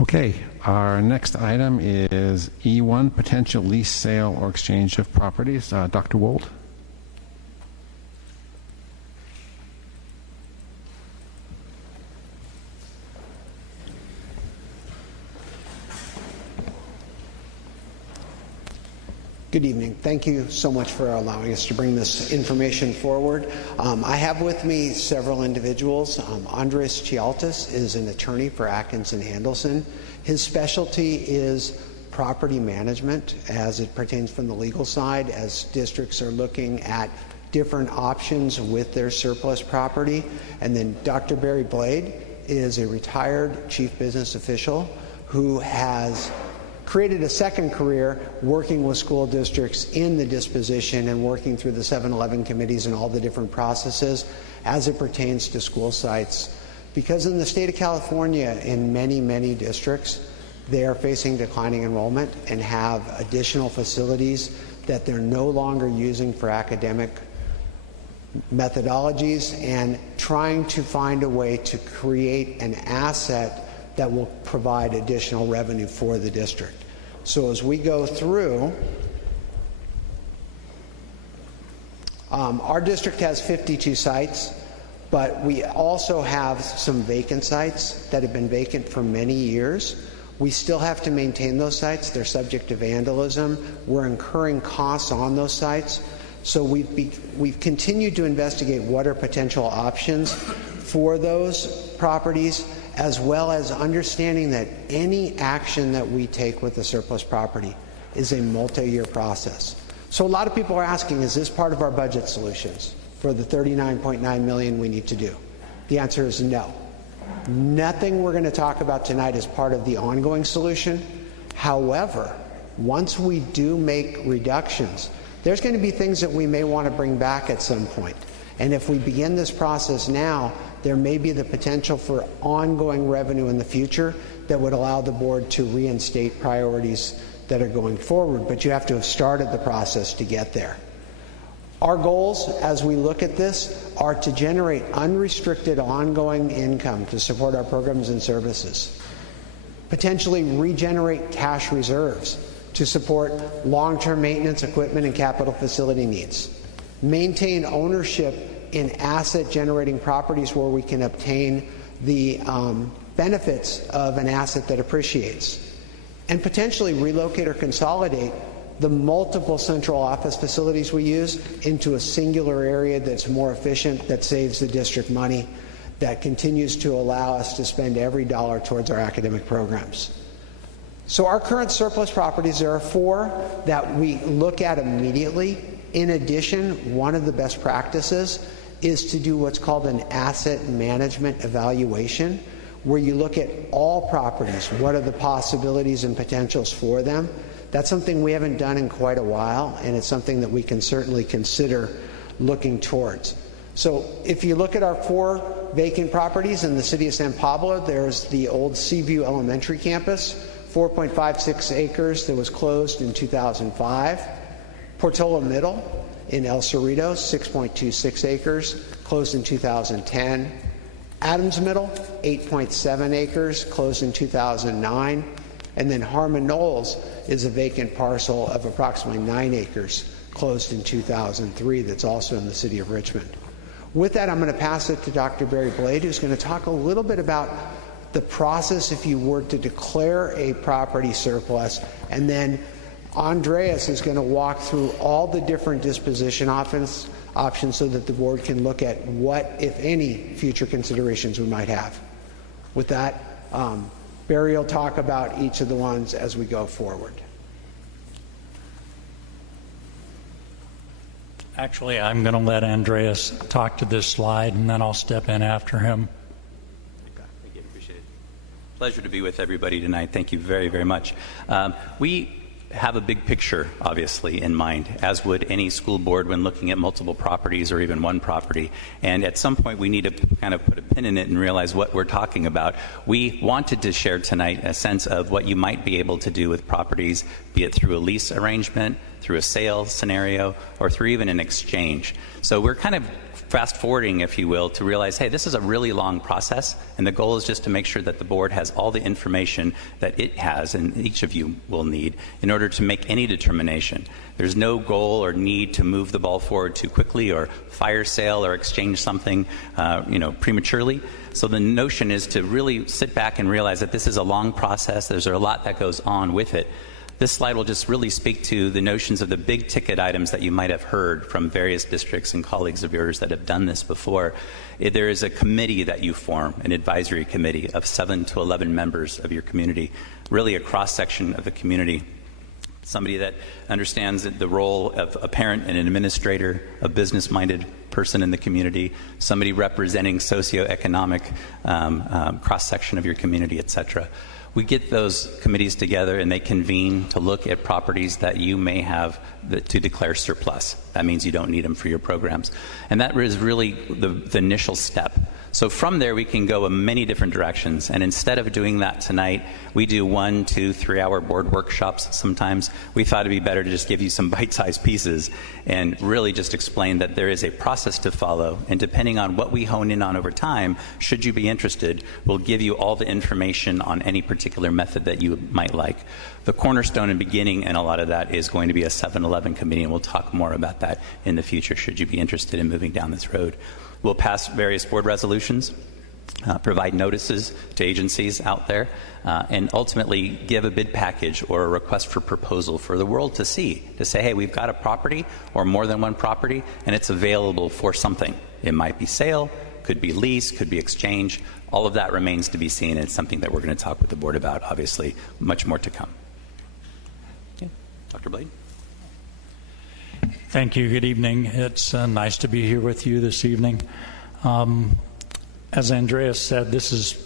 Okay, our next item is E1, potential lease, sale, or exchange of properties. Dr. Wold. Good evening. Thank you so much for allowing us to bring this information forward. I have with me several individuals. Andres Chialtas is an attorney for Atkins and Handelson. His specialty is property management as it pertains from the legal side, as districts are looking at different options with their surplus property. And then Dr. Barry Blade is a retired chief business official who has created a second career working with school districts in the disposition and working through the 7-Eleven committees and all the different processes as it pertains to school sites. Because in the state of California, in many, many districts, they are facing declining enrollment and have additional facilities that they're no longer using for academic methodologies, and trying to find a way to create an asset that will provide additional revenue for the district. So as we go through, our district has 52 sites, but we also have some vacant sites that have been vacant for many years. We still have to maintain those sites. They're subject to vandalism. We're incurring costs on those sites. So we've continued to investigate what are potential options for those properties, as well as understanding that any action that we take with the surplus property is a multi-year process. So a lot of people are asking, is this part of our budget solutions for the $39.9 million we need to do? The answer is no. Nothing we're going to talk about tonight is part of the ongoing solution. However, once we do make reductions, there's going to be things that we may want to bring back at some point. And if we begin this process now, there may be the potential for ongoing revenue in the future that would allow the board to reinstate priorities that are going forward, but you have to have started the process to get there. Our goals as we look at this are to generate unrestricted ongoing income to support our programs and services, potentially regenerate cash reserves to support long-term maintenance, equipment, and capital facility needs, maintain ownership in asset-generating properties where we can obtain the benefits of an asset that appreciates, and potentially relocate or consolidate the multiple central office facilities we use into a singular area that's more efficient, that saves the district money, that continues to allow us to spend every dollar towards our academic programs. So our current surplus properties, there are 4 that we look at immediately. In addition, one of the best practices is to do what's called an asset management evaluation, where you look at all properties. What are the possibilities and potentials for them? That's something we haven't done in quite a while, and it's something that we can certainly consider looking towards. So if you look at our 4 vacant properties in the city of San Pablo, there's the old Seaview Elementary campus, 4.56 acres, that was closed in 2005. Portola Middle in El Cerrito, 6.26 acres, closed in 2010. Adams Middle, 8.7 acres, closed in 2009. And then Harmon Knolls is a vacant parcel of approximately 9 acres, closed in 2003, that's also in the city of Richmond. With that, I'm going to pass it to Dr. Barry Blade, who's going to talk a little bit about the process if you were to declare a property surplus, and then Andreas is going to walk through all the different disposition options so that the board can look at what, if any, future considerations we might have. With that, Barry will talk about each of the ones as we go forward. Actually, I'm going to let Andreas talk to this slide, and then I'll step in after him. Thank you. Appreciate it. Pleasure to be with everybody tonight. Thank you very, very much. We have a big picture, obviously, in mind, as would any school board when looking at multiple properties or even one property. And at some point, we need to kind of put a pin in it and realize what we're talking about. We wanted to share tonight a sense of what you might be able to do with properties, be it through a lease arrangement, through a sale scenario, or through even an exchange. So we're kind of fast forwarding, if you will, to realize, hey, this is a really long process, and the goal is just to make sure that the board has all the information that it has and each of you will need in order to make any determination. There's no goal or need to move the ball forward too quickly or fire sale or exchange something prematurely. So the notion is to really sit back and realize that this is a long process. There's a lot that goes on with it. This slide will just really speak to the notions of the big ticket items that you might have heard from various districts and colleagues of yours that have done this before. There is a committee that you form, an advisory committee of 7 to 11 members of your community, really a cross-section of the community. Somebody that understands the role of a parent and an administrator, a business-minded person in the community, somebody representing socioeconomic cross-section of your community, etc. We get those committees together and they convene to look at properties that you may have to declare surplus. That means you don't need them for your programs. And that is really the initial step. So from there we can go in many different directions, and instead of doing that tonight, we do 1, 2, 3 hour board workshops sometimes. We thought it'd be better to just give you some bite-sized pieces and really just explain that there is a process to follow, and depending on what we hone in on over time, should you be interested, we'll give you all the information on any particular method that you might like. The cornerstone and beginning in a lot of that is going to be a 7-Eleven committee, and we'll talk more about that in the future should you be interested in moving down this road. We'll pass various board resolutions, provide notices to agencies out there, and ultimately give a bid package or a request for proposal for the world to see, to say, hey, we've got a property or more than one property, and it's available for something. It might be sale, could be lease, could be exchange. All of that remains to be seen. It's something that we're going to talk with the board about, obviously, much more to come. Yeah. Dr. Blade? Thank you. Good evening. It's nice to be here with you this evening. As Andreas said, this is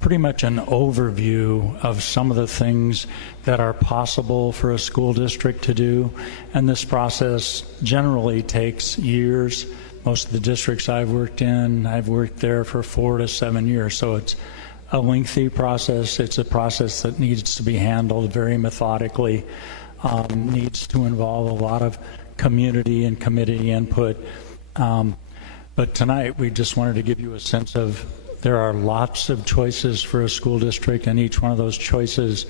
pretty much an overview of some of the things that are possible for a school district to do, and this process generally takes years. Most of the districts I've worked in, I've worked there for 4 to 7 years, so it's a lengthy process. It's a process that needs to be handled very methodically, needs to involve a lot of community and committee input. But tonight we just wanted to give you a sense of there are lots of choices for a school district, and each one of those choices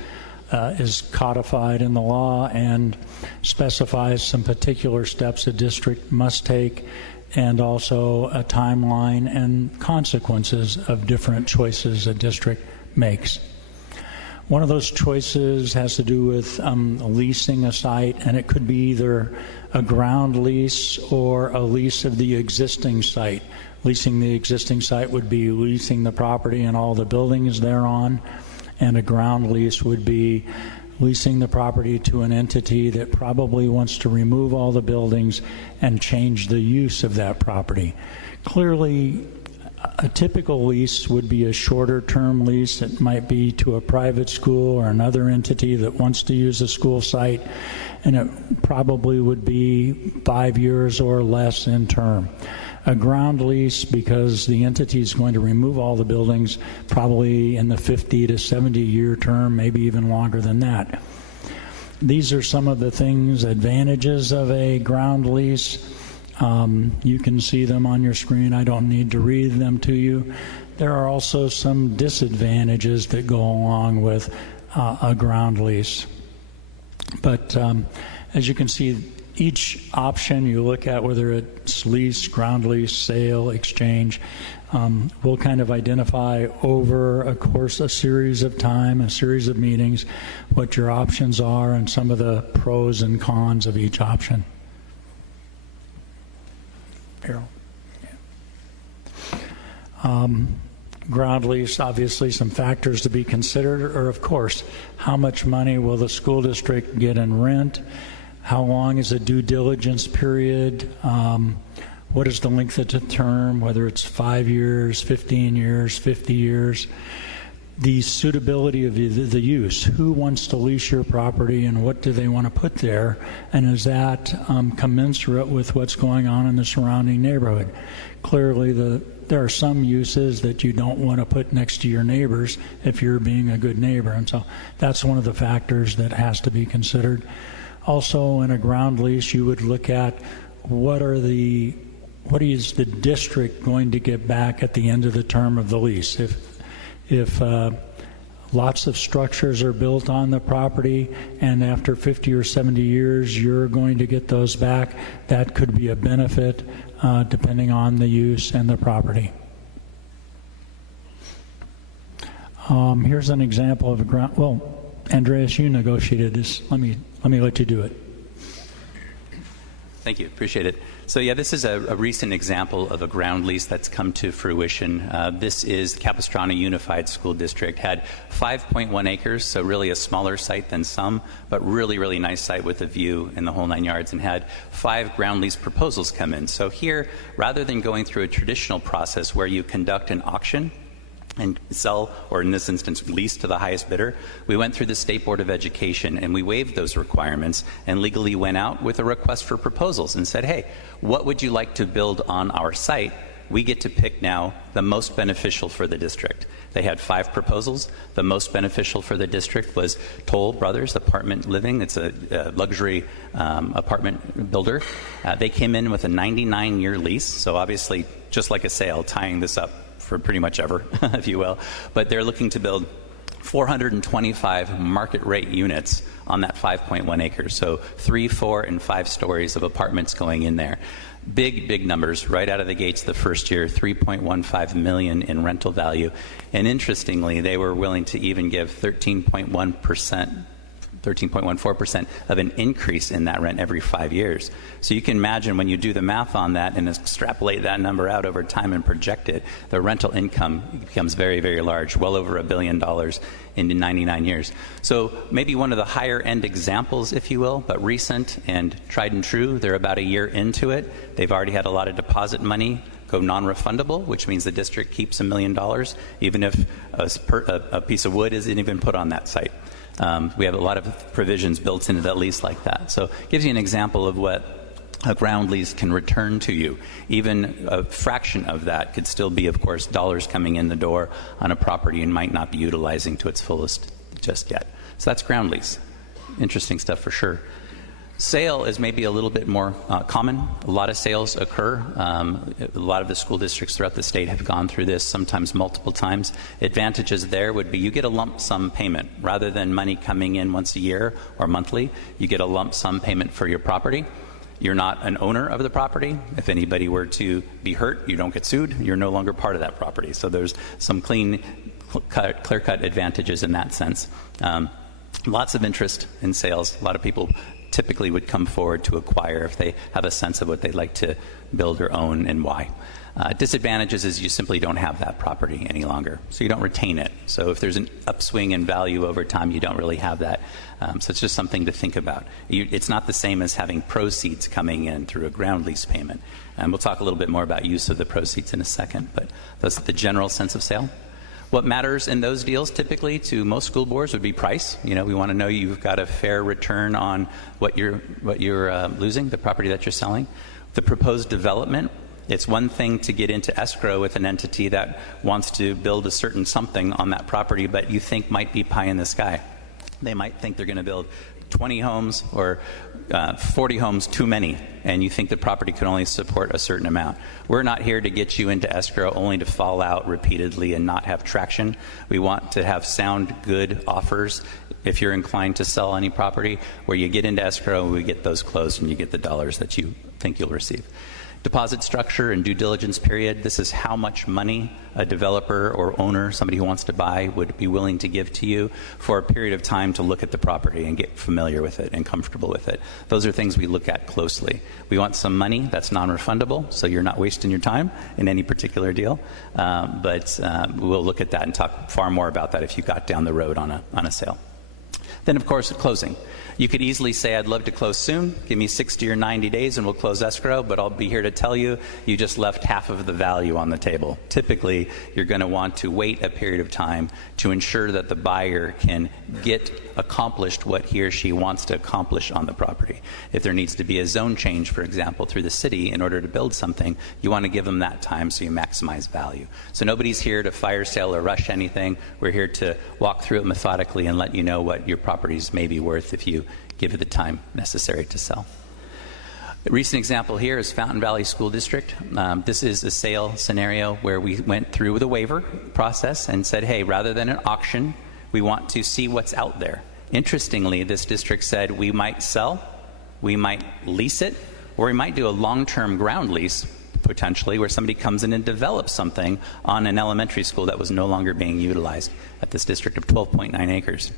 is codified in the law and specifies some particular steps a district must take, and also a timeline and consequences of different choices a district makes. One of those choices has to do with leasing a site, and it could be either a ground lease or a lease of the existing site. Leasing the existing site would be leasing the property and all the buildings thereon, and a ground lease would be leasing the property to an entity that probably wants to remove all the buildings and change the use of that property. Clearly, a typical lease would be a shorter term lease. It might be to a private school or another entity that wants to use a school site, and it probably would be 5 years or less in term. A ground lease, because the entity is going to remove all the buildings, probably in the 50 to 70 year term, maybe even longer than that. These are some of the things, advantages of a ground lease. You can see them on your screen. I don't need to read them to you. There are also some disadvantages that go along with a ground lease. But as you can see, each option you look at, whether it's lease, ground lease, sale, exchange, we'll kind of identify over a course, a series of time, a series of meetings, what your options are and some of the pros and cons of each option. Ground lease, obviously some factors to be considered are, of course, how much money will the school district get in rent? How long is the due diligence period? What is the length of the term, whether it's 5 years, 15 years, 50 years? The suitability of the use. Who wants to lease your property and what do they want to put there? And is that commensurate with what's going on in the surrounding neighborhood? Clearly, there are some uses that you don't want to put next to your neighbors if you're being a good neighbor. And so that's one of the factors that has to be considered. Also, in a ground lease, you would look at what are the what is the district going to get back at the end of the term of the lease? If lots of structures are built on the property, and after 50 or 70 years you're going to get those back, that could be a benefit depending on the use and the property. Here's an example of a ground. Well, Andreas, you negotiated this. Let me let you do it. Thank you. Appreciate it. So yeah, this is a recent example of a ground lease that's come to fruition. This is Capistrano Unified School District. Had 5.1 acres, so really a smaller site than some, but really, really nice site with a view in the whole 9 yards, and had 5 ground lease proposals come in. So here, rather than going through a traditional process where you conduct an auction and sell, or in this instance, lease to the highest bidder, we went through the State Board of Education and we waived those requirements and legally went out with a request for proposals and said, hey, what would you like to build on our site? We get to pick now the most beneficial for the district. They had 5 proposals. The most beneficial for the district was Toll Brothers Apartment Living. It's a luxury apartment builder. They came in with a 99-year lease, so obviously just like a sale, tying this up for pretty much ever, if you will. But they're looking to build 425 market rate units on that 5.1 acres. So 3, 4, and 5 stories of apartments going in there. Big numbers right out of the gates the first year, $3.15 million in rental value. And interestingly, they were willing to even give 13.14% of an increase in that rent every 5 years. So you can imagine when you do the math on that and extrapolate that number out over time and project it, the rental income becomes very, very large, well over $1 billion in 99 years. So maybe one of the higher end examples, if you will, but recent and tried and true. They're about a year into it. They've already had a lot of deposit money go non-refundable, which means the district keeps $1 million, even if a piece of wood isn't even put on that site. We have a lot of provisions built into that lease like that. So it gives you an example of what a ground lease can return to you. Even a fraction of that could still be, of course, dollars coming in the door on a property and might not be utilizing to its fullest just yet. So that's ground lease. Interesting stuff for sure. Sale is maybe a little bit more common. A lot of sales occur. A lot of the school districts throughout the state have gone through this, sometimes multiple times. Advantages there would be you get a lump sum payment. Rather than money coming in once a year or monthly, you get a lump sum payment for your property. You're not an owner of the property. If anybody were to be hurt, you don't get sued. You're no longer part of that property. So there's some clear-cut advantages in that sense. Lots of interest in sales. A lot of people typically would come forward to acquire if they have a sense of what they'd like to build or own and why. Disadvantages is you simply don't have that property any longer, so you don't retain it. So if there's an upswing in value over time, you don't really have that. So it's just something to think about. It's not the same as having proceeds coming in through a ground lease payment. And we'll talk a little bit more about use of the proceeds in a second, but that's the general sense of sale. What matters in those deals typically to most school boards would be price. You know, we want to know you've got a fair return on what you're losing, the property that you're selling. The proposed development, it's one thing to get into escrow with an entity that wants to build a certain something on that property, but you think might be pie in the sky. They might think they're going to build 20 homes or 40 homes too many, and you think the property can only support a certain amount. We're not here to get you into escrow only to fall out repeatedly and not have traction. We want to have sound, good offers if you're inclined to sell any property, where you get into escrow and we get those closed and you get the dollars that you think you'll receive. Deposit structure and due diligence period. This is how much money a developer or owner, somebody who wants to buy, would be willing to give to you for a period of time to look at the property and get familiar with it and comfortable with it. Those are things we look at closely. We want some money that's non-refundable, so you're not wasting your time in any particular deal. But we'll look at that and talk far more about that if you got down the road on a sale. Then, of course, closing. You could easily say, I'd love to close soon. Give me 60 or 90 days and we'll close escrow, but I'll be here to tell you, you just left half of the value on the table. Typically, you're going to want to wait a period of time to ensure that the buyer can get accomplished what he or she wants to accomplish on the property. If there needs to be a zone change, for example, through the city in order to build something, you want to give them that time so you maximize value. So nobody's here to fire sale or rush anything. We're here to walk through it methodically and let you know what your properties may be worth if you give it the time necessary to sell. A recent example here is Fountain Valley School District. This is a sale scenario where we went through the waiver process and said, hey, rather than an auction, we want to see what's out there. Interestingly, this district said we might sell, we might lease it, or we might do a long-term ground lease, potentially, where somebody comes in and develops something on an elementary school that was no longer being utilized at this district of 12.9 acres.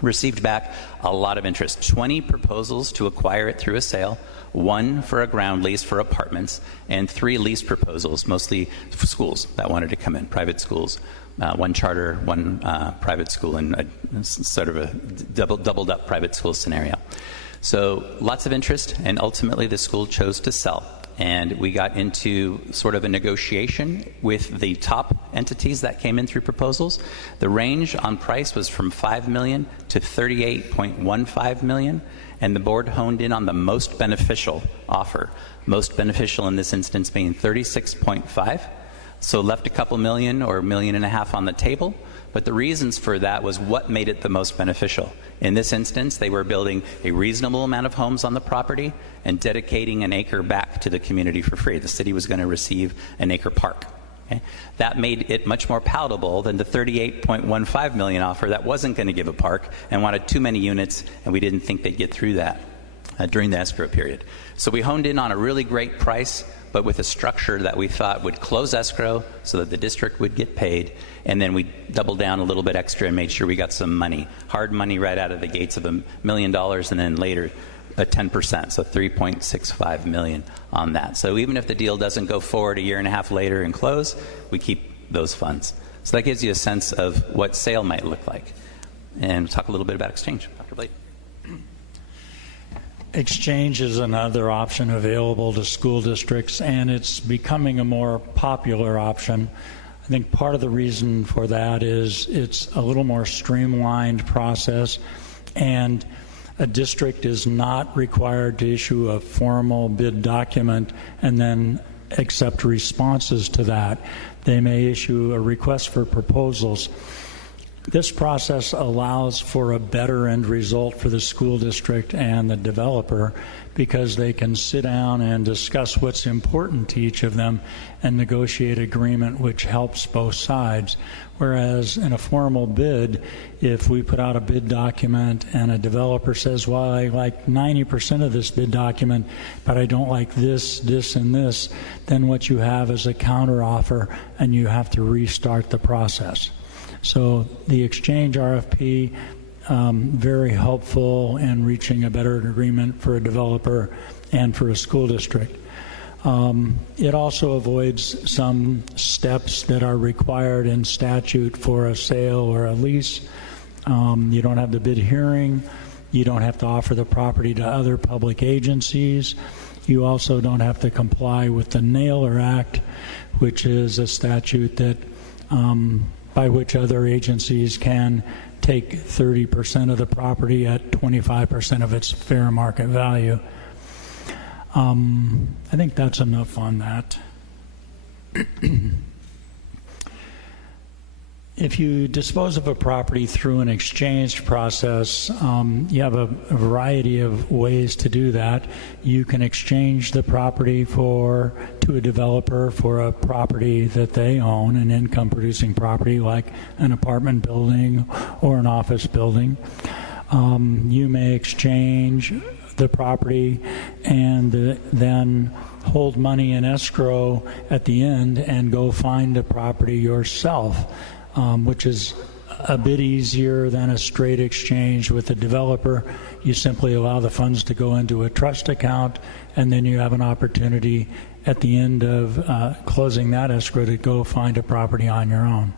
Received back a lot of interest. 20 proposals to acquire it through a sale, 1 for a ground lease for apartments, and 3 lease proposals, mostly schools that wanted to come in, private schools. 1 charter, 1 private school, and a sort of a doubled up private school scenario. So lots of interest, and ultimately the school chose to sell. And we got into sort of a negotiation with the top entities that came in through proposals. The range on price was from $5 million to $38.15 million, and the board honed in on the most beneficial offer. Most beneficial in this instance being 36.5. So left a couple million or $1.5 million on the table. But the reasons for that was what made it the most beneficial. In this instance, they were building a reasonable amount of homes on the property and dedicating an acre back to the community for free. The city was going to receive an acre park. Okay? That made it much more palatable than the $38.15 million offer that wasn't going to give a park and wanted too many units, and we didn't think they'd get through that during the escrow period. So we honed in on a really great price, but with a structure that we thought would close escrow so that the district would get paid, and then we doubled down a little bit extra and made sure we got some money, hard money right out of the gates of $1 million, and then later a 10%, so $3.65 million on that. So even if the deal doesn't go forward 1.5 years later and close, we keep those funds. So that gives you a sense of what sale might look like. And we'll talk a little bit about exchange. Dr. Blade. Exchange is another option available to school districts, and it's becoming a more popular option. I think part of the reason for that is it's a little more streamlined process, and a district is not required to issue a formal bid document and then accept responses to that. They may issue a request for proposals. This process allows for a better end result for the school district and the developer because they can sit down and discuss what's important to each of them and negotiate agreement which helps both sides. Whereas in a formal bid, if we put out a bid document and a developer says, well, I like 90% of this bid document, but I don't like this, this, and this, then what you have is a counteroffer and you have to restart the process. So the exchange RFP, very helpful in reaching a better agreement for a developer and for a school district. It also avoids some steps that are required in statute for a sale or a lease. You don't have the bid hearing. You don't have to offer the property to other public agencies. You also don't have to comply with the Nailer Act, which is a statute that by which other agencies can take 30% of the property at 25% of its fair market value. I think that's enough on that. If you dispose of a property through an exchange process, you have a variety of ways to do that. You can exchange the property to a developer for a property that they own, an income-producing property like an apartment building or an office building. You may exchange the property and then hold money in escrow at the end and go find a property yourself. Which is a bit easier than a straight exchange with a developer. You simply allow the funds to go into a trust account, and then you have an opportunity at the end of closing that escrow to go find a property on your own.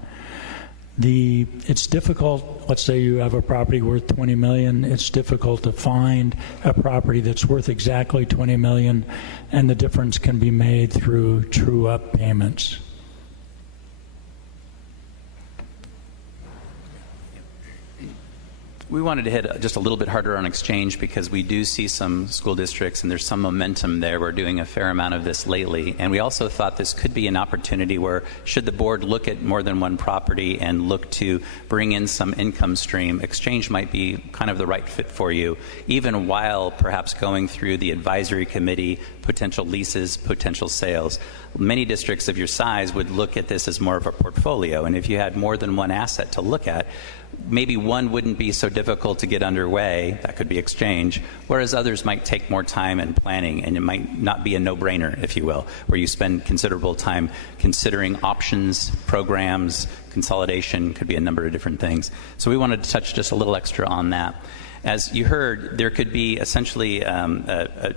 It's difficult, let's say you have a property worth $20 million, it's difficult to find a property that's worth exactly $20 million, and the difference can be made through true-up payments. We wanted to hit just a little bit harder on exchange because we do see some school districts and there's some momentum there. We're doing a fair amount of this lately. And we also thought this could be an opportunity where, should the board look at more than one property and look to bring in some income stream, exchange might be kind of the right fit for you, even while perhaps going through the advisory committee, potential leases, potential sales. Many districts of your size would look at this as more of a portfolio. And if you had more than one asset to look at, maybe one wouldn't be so difficult to get underway, that could be exchange, whereas others might take more time and planning, and it might not be a no-brainer, if you will, where you spend considerable time considering options, programs, consolidation, could be a number of different things. So we wanted to touch just a little extra on that. As you heard, there could be essentially an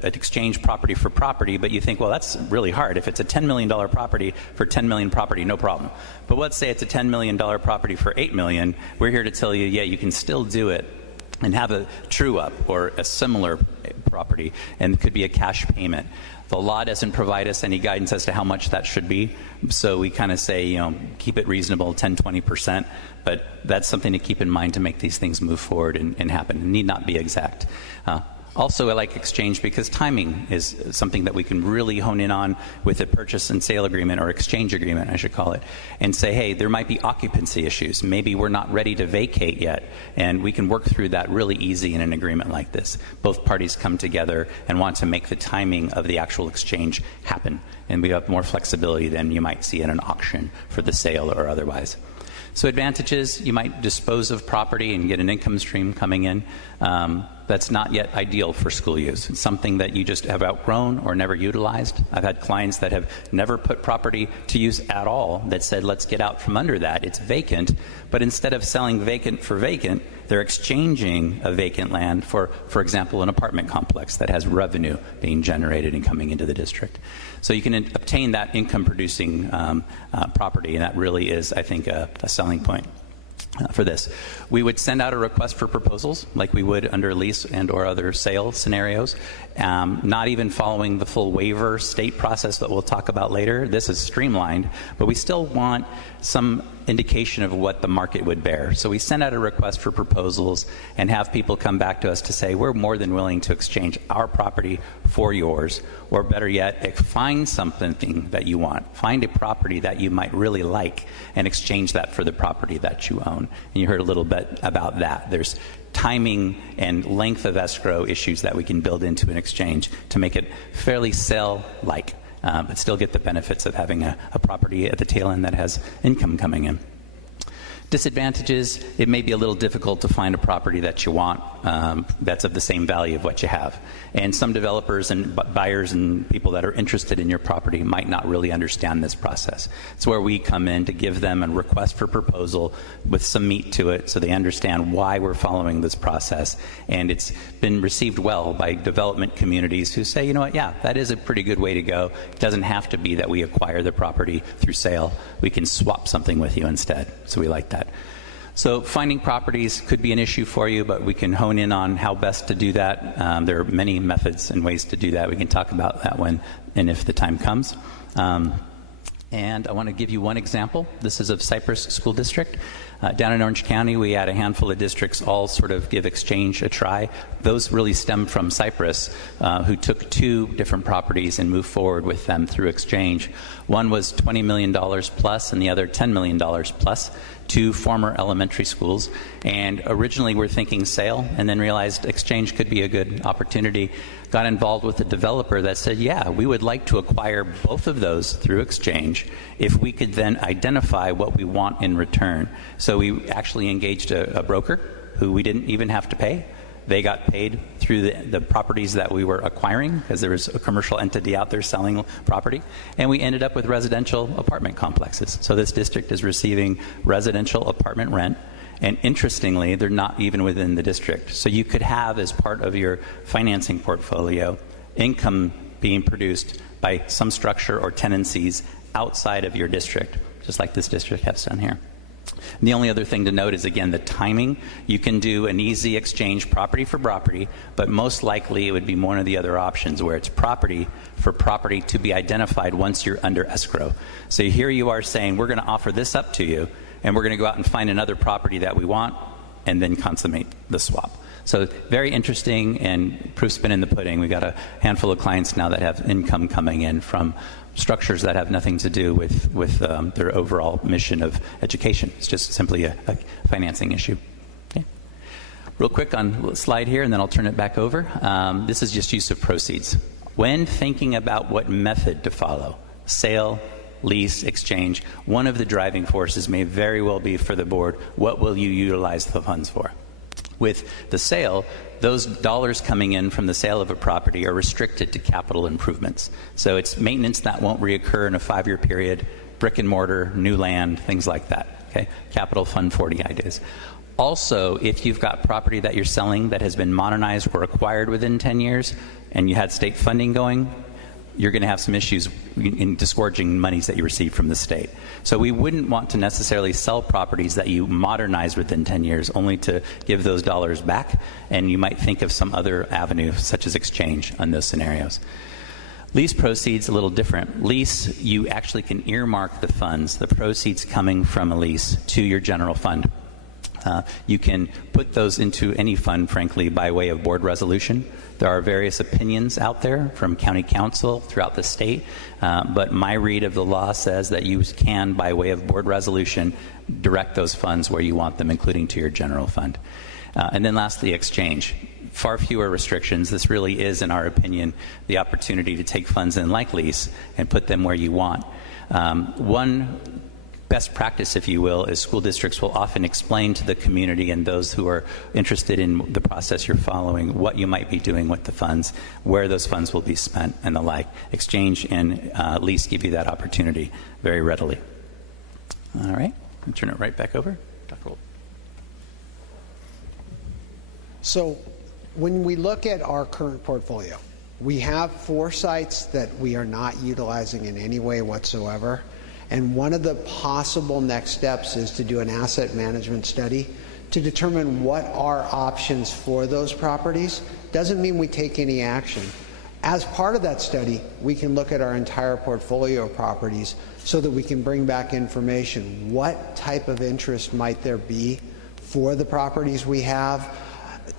exchange property for property, but you think, well, that's really hard. If it's a $10 million property for $10 million property, no problem. But let's say it's a $10 million property for $8 million. We're here to tell you, yeah, you can still do it and have a true-up or a similar property, and it could be a cash payment. The law doesn't provide us any guidance as to how much that should be, so we kind of say, keep it reasonable, 10, 20%, but that's something to keep in mind to make these things move forward and happen. It need not be exact. Also, I like exchange because timing is something that we can really hone in on with a purchase and sale agreement, or exchange agreement, I should call it, and say, hey, there might be occupancy issues. Maybe we're not ready to vacate yet, and we can work through that really easy in an agreement like this. Both parties come together and want to make the timing of the actual exchange happen, and we have more flexibility than you might see in an auction for the sale or otherwise. So advantages, you might dispose of property and get an income stream coming in. That's not yet ideal for school use. It's something that you just have outgrown or never utilized. I've had clients that have never put property to use at all that said, let's get out from under that. It's vacant, but instead of selling vacant for vacant, they're exchanging a vacant land for example, an apartment complex that has revenue being generated and coming into the district. So you can obtain that income-producing property, and that really is, I think, a selling point for this. We would send out a request for proposals like we would under lease and or other sale scenarios, not even following the full waiver state process that we'll talk about later. This is streamlined, but we still want some indication of what the market would bear. So we send out a request for proposals and have people come back to us to say, we're more than willing to exchange our property for yours, or better yet, find something that you want. Find a property that you might really like and exchange that for the property that you own. And you heard a little bit about that. There's timing and length of escrow issues that we can build into an exchange to make it fairly sale-like, but still get the benefits of having a property at the tail end that has income coming in. Disadvantages, it may be a little difficult to find a property that you want that's of the same value of what you have. And some developers and buyers and people that are interested in your property might not really understand this process. It's where we come in to give them a request for proposal with some meat to it so they understand why we're following this process. And it's been received well by development communities who say, you know what, yeah, that is a pretty good way to go. It doesn't have to be that we acquire the property through sale. We can swap something with you instead. So we like that. So finding properties could be an issue for you, but we can hone in on how best to do that. There are many methods and ways to do that. We can talk about that when and if the time comes. And I want to give you one example. This is of Cypress School District. Down in Orange County, we had a handful of districts all sort of give exchange a try. Those really stem from Cypress, who took 2 different properties and moved forward with them through exchange. One was $20 million plus, and the other $10 million plus. 2 former elementary schools, and originally we're thinking sale, and then realized exchange could be a good opportunity. Got involved with a developer that said, yeah, we would like to acquire both of those through exchange if we could then identify what we want in return. So we actually engaged a broker who we didn't even have to pay. They got paid through the properties that we were acquiring, because there was a commercial entity out there selling property, and we ended up with residential apartment complexes. So this district is receiving residential apartment rent, and interestingly, they're not even within the district. So you could have, as part of your financing portfolio, income being produced by some structure or tenancies outside of your district, just like this district has done here. And the only other thing to note is, again, the timing. You can do an easy exchange property for property, but most likely it would be one of the other options where it's property for property to be identified once you're under escrow. So here you are saying, we're going to offer this up to you, and we're going to go out and find another property that we want, and then consummate the swap. So very interesting, and proof's been in the pudding. We've got a handful of clients now that have income coming in from structures that have nothing to do with their overall mission of education. It's just simply a financing issue. Okay. Real quick on the slide here, and then I'll turn it back over. This is just use of proceeds. When thinking about what method to follow, sale, lease, exchange, one of the driving forces may very well be for the board, what will you utilize the funds for? With the sale, those dollars coming in from the sale of a property are restricted to capital improvements. So it's maintenance that won't reoccur in a 5-year period, brick and mortar, new land, things like that. Okay? Capital Fund 40 ideas. Also, if you've got property that you're selling that has been modernized or acquired within 10 years and you had state funding going, you're going to have some issues in disgorging monies that you receive from the state. So we wouldn't want to necessarily sell properties that you modernize within 10 years only to give those dollars back, and you might think of some other avenue such as exchange on those scenarios. Lease proceeds, a little different. Lease, you actually can earmark the funds, the proceeds coming from a lease, to your general fund. You can put those into any fund, frankly, by way of board resolution. There are various opinions out there from county council throughout the state, but my read of the law says that you can, by way of board resolution, direct those funds where you want them, including to your general fund. And then lastly, exchange. Far fewer restrictions. This really is, in our opinion, the opportunity to take funds in like lease and put them where you want. One best practice, if you will, is school districts will often explain to the community and those who are interested in the process you're following what you might be doing with the funds, where those funds will be spent, and the like. Exchange and lease give you that opportunity very readily. All right, I'll turn it right back over. Dr. Holt. So when we look at our current portfolio, we have 4 sites that we are not utilizing in any way whatsoever. And one of the possible next steps is to do an asset management study to determine what are options for those properties. Doesn't mean we take any action. As part of that study, we can look at our entire portfolio of properties so that we can bring back information. What type of interest might there be for the properties we have?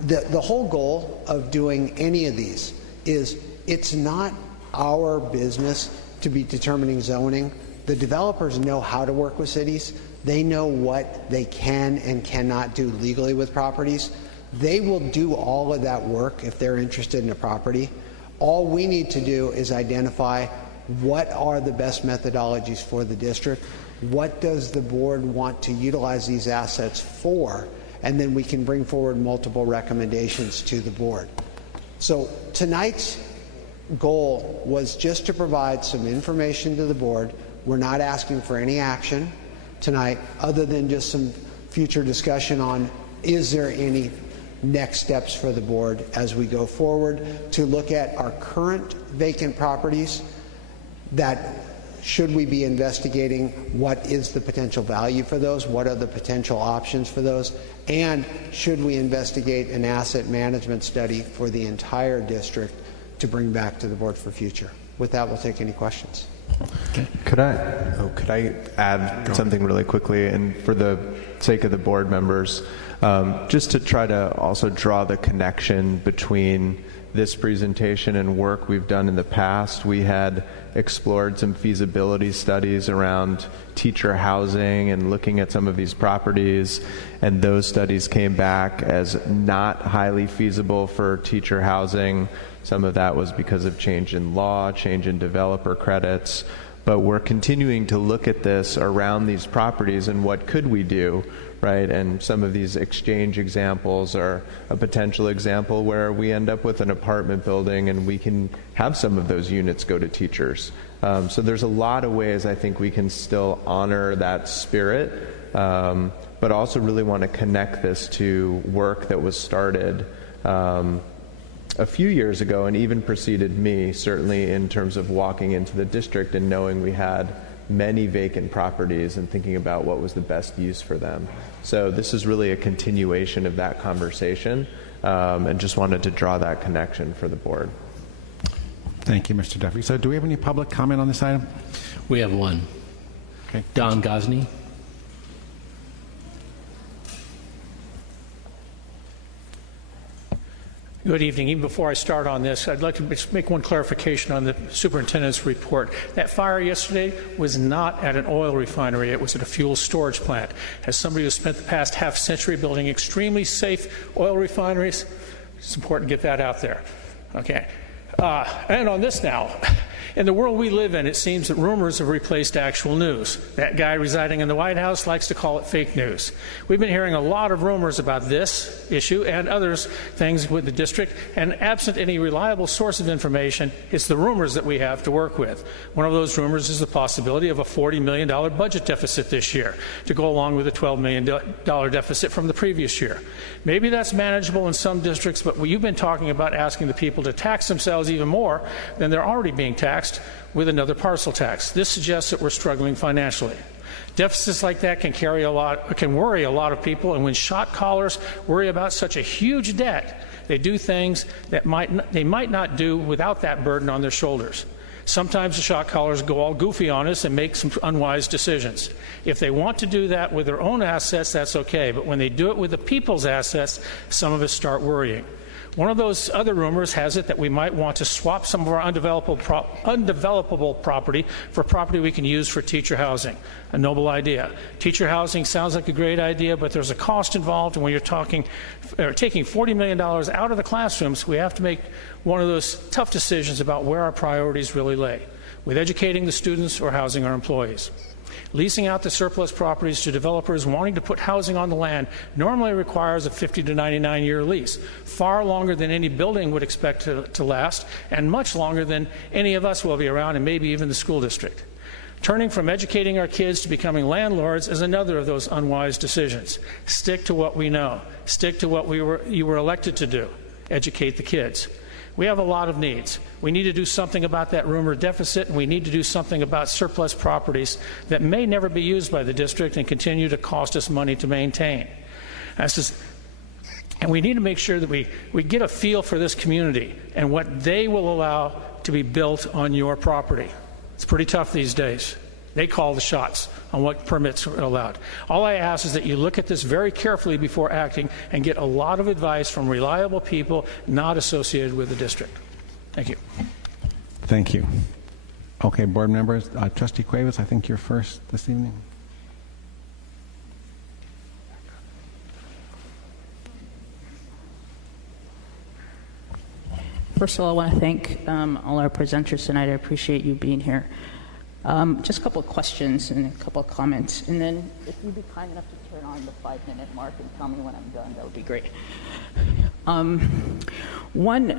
The whole goal of doing any of these is it's not our business to be determining zoning. The developers know how to work with cities. They know what they can and cannot do legally with properties. They will do all of that work if they're interested in a property. All we need to do is identify what are the best methodologies for the district, what does the board want to utilize these assets for, and then we can bring forward multiple recommendations to the board. So tonight's goal was just to provide some information to the board. We're not asking for any action tonight other than just some future discussion on is there any next steps for the board as we go forward to look at our current vacant properties, that should we be investigating what is the potential value for those, what are the potential options for those, and should we investigate an asset management study for the entire district to bring back to the board for future. With that, we'll take any questions. Okay. Could I add something really quickly, and for the sake of the board members, just to try to also draw the connection between this presentation and work we've done in the past. We had explored some feasibility studies around teacher housing and looking at some of these properties, and those studies came back as not highly feasible for teacher housing. Some of that was because of change in law, change in developer credits, but we're continuing to look at this around these properties and what could we do, right? And some of these exchange examples are a potential example where we end up with an apartment building and we can have some of those units go to teachers. So there's a lot of ways I think we can still honor that spirit, but also really want to connect this to work that was started a few years ago and even preceded me, certainly in terms of walking into the district and knowing we had many vacant properties and thinking about what was the best use for them. So this is really a continuation of that conversation, and just wanted to draw that connection for the board. Thank you, Mr. Duffy. So do we have any public comment on this item? We have one. Okay. Don Gosney. Good evening. Even before I start on this, I'd like to just make one clarification on the superintendent's report. That fire yesterday was not at an oil refinery. It was at a fuel storage plant. As somebody who spent the past half century building extremely safe oil refineries, it's important to get that out there. Okay. And on this now, in the world we live in, it seems that rumors have replaced actual news. That guy residing in the White House likes to call it fake news. We've been hearing a lot of rumors about this issue and others things with the district, and absent any reliable source of information, it's the rumors that we have to work with. One of those rumors is the possibility of a $40 million budget deficit this year to go along with a $12 million deficit from the previous year. Maybe that's manageable in some districts, but you've been talking about asking the people to tax themselves even more than they're already being taxed with another parcel tax. This suggests that we're struggling financially. Deficits like that can worry a lot of people, and when shot callers worry about such a huge debt, they do things that they might not do without that burden on their shoulders. Sometimes the shot callers go all goofy on us and make some unwise decisions. If they want to do that with their own assets, that's okay, but when they do it with the people's assets, some of us start worrying. One of those other rumors has it that we might want to swap some of our undevelopable property for property we can use for teacher housing. A noble idea. Teacher housing sounds like a great idea, but there's a cost involved, and when you're taking $40 million out of the classrooms, we have to make one of those tough decisions about where our priorities really lay, with educating the students or housing our employees. Leasing out the surplus properties to developers wanting to put housing on the land normally requires a 50 to 99-year lease, far longer than any building would expect to last, and much longer than any of us will be around, and maybe even the school district. Turning from educating our kids to becoming landlords is another of those unwise decisions. Stick to what we know. Stick to what you were elected to do. Educate the kids. We have a lot of needs. We need to do something about that rumored deficit, and we need to do something about surplus properties that may never be used by the district and continue to cost us money to maintain. And we need to make sure that we get a feel for this community and what they will allow to be built on your property. It's pretty tough these days. They call the shots on what permits are allowed. All I ask is that you look at this very carefully before acting and get a lot of advice from reliable people not associated with the district. Thank you. Thank you. Okay, board members. Trustee Cuevas, I think you're first this evening. First of all, I want to thank all our presenters tonight. I appreciate you being here. Just a couple of questions and a couple of comments. And then if you'd be kind enough to turn on the 5-minute mark and tell me when I'm done, that would be great. One,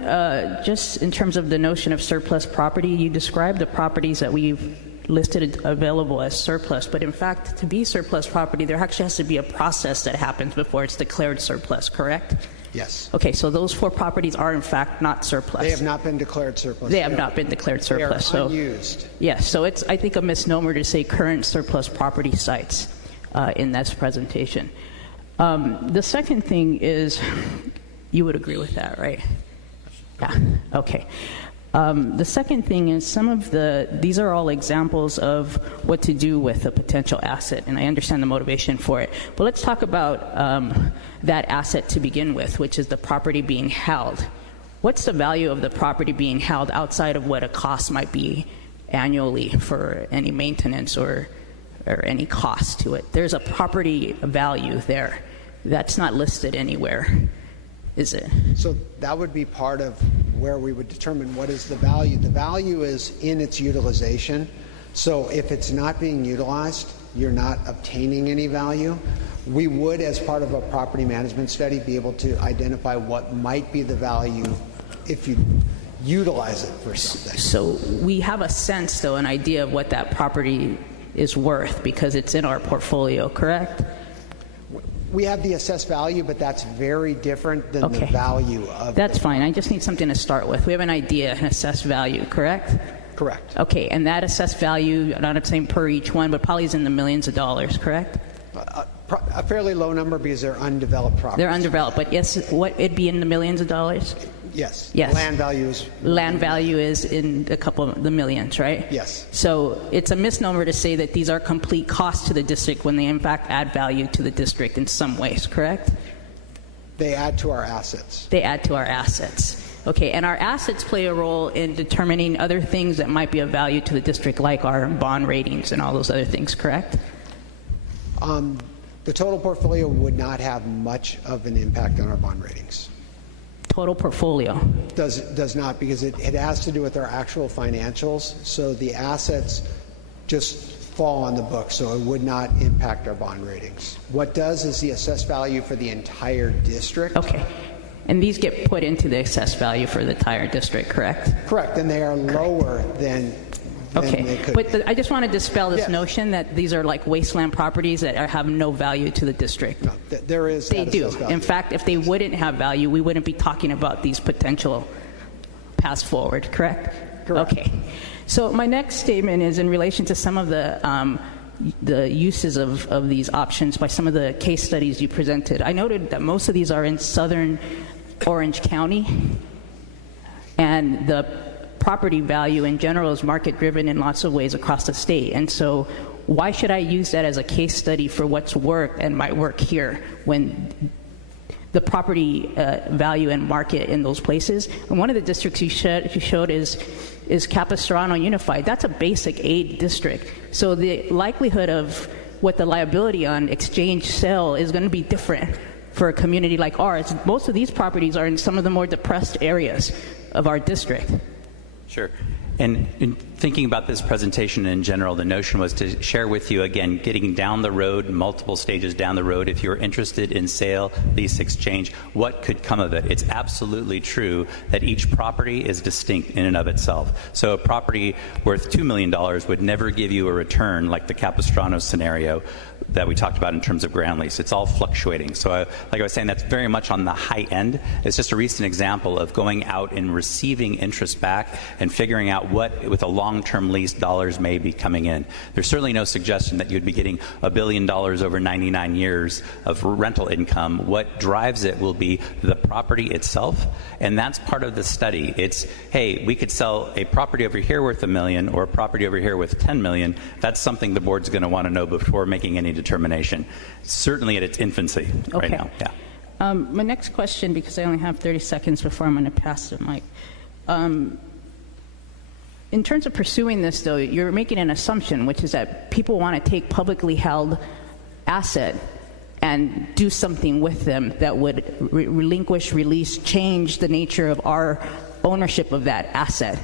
just in terms of the notion of surplus property, you described the properties that we've listed available as surplus, but in fact, to be surplus property, there actually has to be a process that happens before it's declared surplus, correct? Yes. Okay, so those 4 properties are in fact not surplus. They have not been declared surplus. They have not been declared surplus. They are unused. Yes, so it's, I think, a misnomer to say current surplus property sites in this presentation. The second thing is, you would agree with that, right? Yeah, okay. The second thing is these are all examples of what to do with a potential asset, and I understand the motivation for it. But let's talk about that asset to begin with, which is the property being held. What's the value of the property being held outside of what a cost might be annually for any maintenance or any cost to it? There's a property value there that's not listed anywhere, is it? So that would be part of where we would determine what is the value. The value is in its utilization. So if it's not being utilized, you're not obtaining any value. We would, as part of a property management study, be able to identify what might be the value if you utilize it for something. So we have a sense, though, an idea of what that property is worth because it's in our portfolio, correct? We have the assessed value, but that's very different than the value of That's fine. I just need something to start with. We have an idea, an assessed value, correct? Correct. Okay, and that assessed value, I'm not saying per each one, but probably is in the millions of dollars, correct? A fairly low number because they're undeveloped properties. They're undeveloped, but yes, it'd be in the millions of dollars? Yes. Yes. Land value is in a couple of the millions, right? Yes. So it's a misnomer to say that these are complete costs to the district when they in fact add value to the district in some ways, correct? They add to our assets. They add to our assets. Okay, and our assets play a role in determining other things that might be of value to the district, like our bond ratings and all those other things, correct? The total portfolio would not have much of an impact on our bond ratings. Total portfolio. Does not, because it has to do with our actual financials. So the assets just fall on the books, so it would not impact our bond ratings. What does is the assessed value for the entire district. Okay. And these get put into the assessed value for the entire district, correct? Correct, and they are lower than okay, they could. But I just want to dispel this notion that these are like wasteland properties that have no value to the district. No, there is. They do. Value. In fact, if they wouldn't have value, we wouldn't be talking about these potential paths forward, correct? Correct. Okay. So my next statement is in relation to some of the uses of these options by some of the case studies you presented. I noted that most of these are in southern Orange County, and the property value in general is market driven in lots of ways across the state. And so why should I use that as a case study for what's worked and might work here when the property value and market in those places? And one of the districts you showed is Capistrano Unified. That's a basic aid district. So the likelihood of what the liability on exchange sale is going to be different for a community like ours. Most of these properties are in some of the more depressed areas of our district. Sure. And in thinking about this presentation in general, the notion was to share with you, again, getting down the road, multiple stages down the road, if you're interested in sale, lease, exchange, what could come of it? It's absolutely true that each property is distinct in and of itself. So a property worth $2 million would never give you a return like the Capistrano scenario that we talked about in terms of ground lease. It's all fluctuating. So like I was saying, that's very much on the high end. It's just a recent example of going out and receiving interest back and figuring out what, with a long-term lease, dollars may be coming in. There's certainly no suggestion that you'd be getting $1 billion over 99 years of rental income. What drives it will be the property itself, and that's part of the study. It's, hey, we could sell a property over here worth $1 million or a property over here worth $10 million. That's something the board's going to want to know before making any determination. Certainly at its infancy right now. Yeah. My next question, because I only have 30 seconds before I'm going to pass the mic. In terms of pursuing this, though, you're making an assumption, which is that people want to take publicly held asset and do something with them that would relinquish, release, change the nature of our ownership of that asset.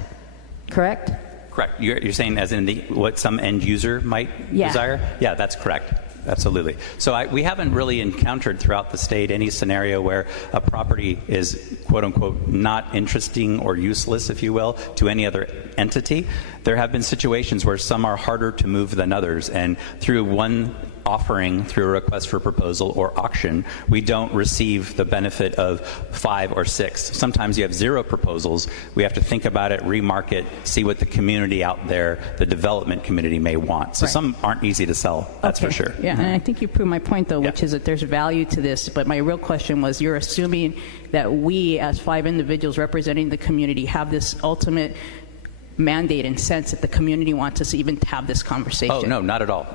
Correct? Correct. You're saying as in what some end user might desire? Yeah, that's correct. Absolutely. So we haven't really encountered throughout the state any scenario where a property is, quote unquote, not interesting or useless, if you will, to any other entity. There have been situations where some are harder to move than others, and through one offering, through a request for proposal or auction, we don't receive the benefit of 5 or 6. Sometimes you have 0 proposals. We have to think about it, remarket, see what the community out there, the development community may want. So some aren't easy to sell, that's for sure. Yeah, and I think you proved my point, though, which is that there's value to this. But my real question was, you're assuming that we, as 5 individuals representing the community, have this ultimate mandate and sense that the community wants us to even have this conversation. Oh, no, not at all.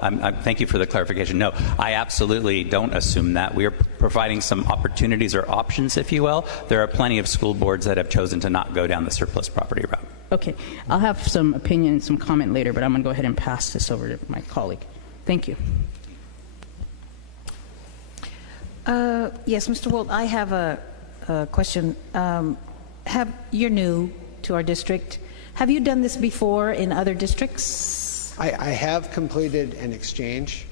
Thank you for the clarification. No, I absolutely don't assume that. We are providing some opportunities or options, if you will. There are plenty of school boards that have chosen to not go down the surplus property route. Okay. I'll have some opinion, some comment later, but I'm going to go ahead and pass this over to my colleague. Thank you. Yes, Mr. Wolt, I have a question. You're new to our district. Have you done this before in other districts? I have completed an exchange,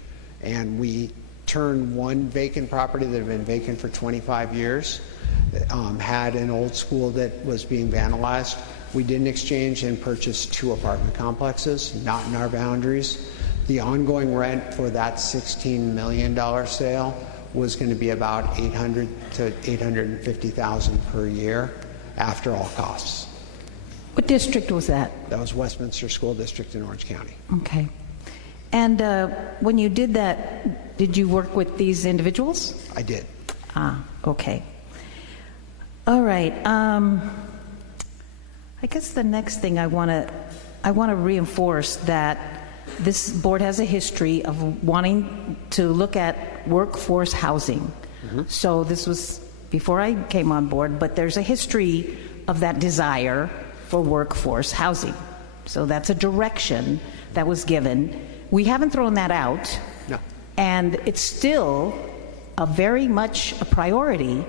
and we turned one vacant property that had been vacant for 25 years, had an old school that was being vandalized. We did an exchange and purchased 2 apartment complexes, not in our boundaries. The ongoing rent for that $16 million sale was going to be about $800,000 to $850,000 per year after all costs. What district was that? That was Westminster School District in Orange County. Okay. And when you did that, did you work with these individuals? I did. Ah, okay. All right. I guess the next thing I want to reinforce that this board has a history of wanting to look at workforce housing. Mm-hmm. So this was before I came on board, but there's a history of that desire for workforce housing. So that's a direction that was given. We haven't thrown that out. No. And it's still a very much a priority.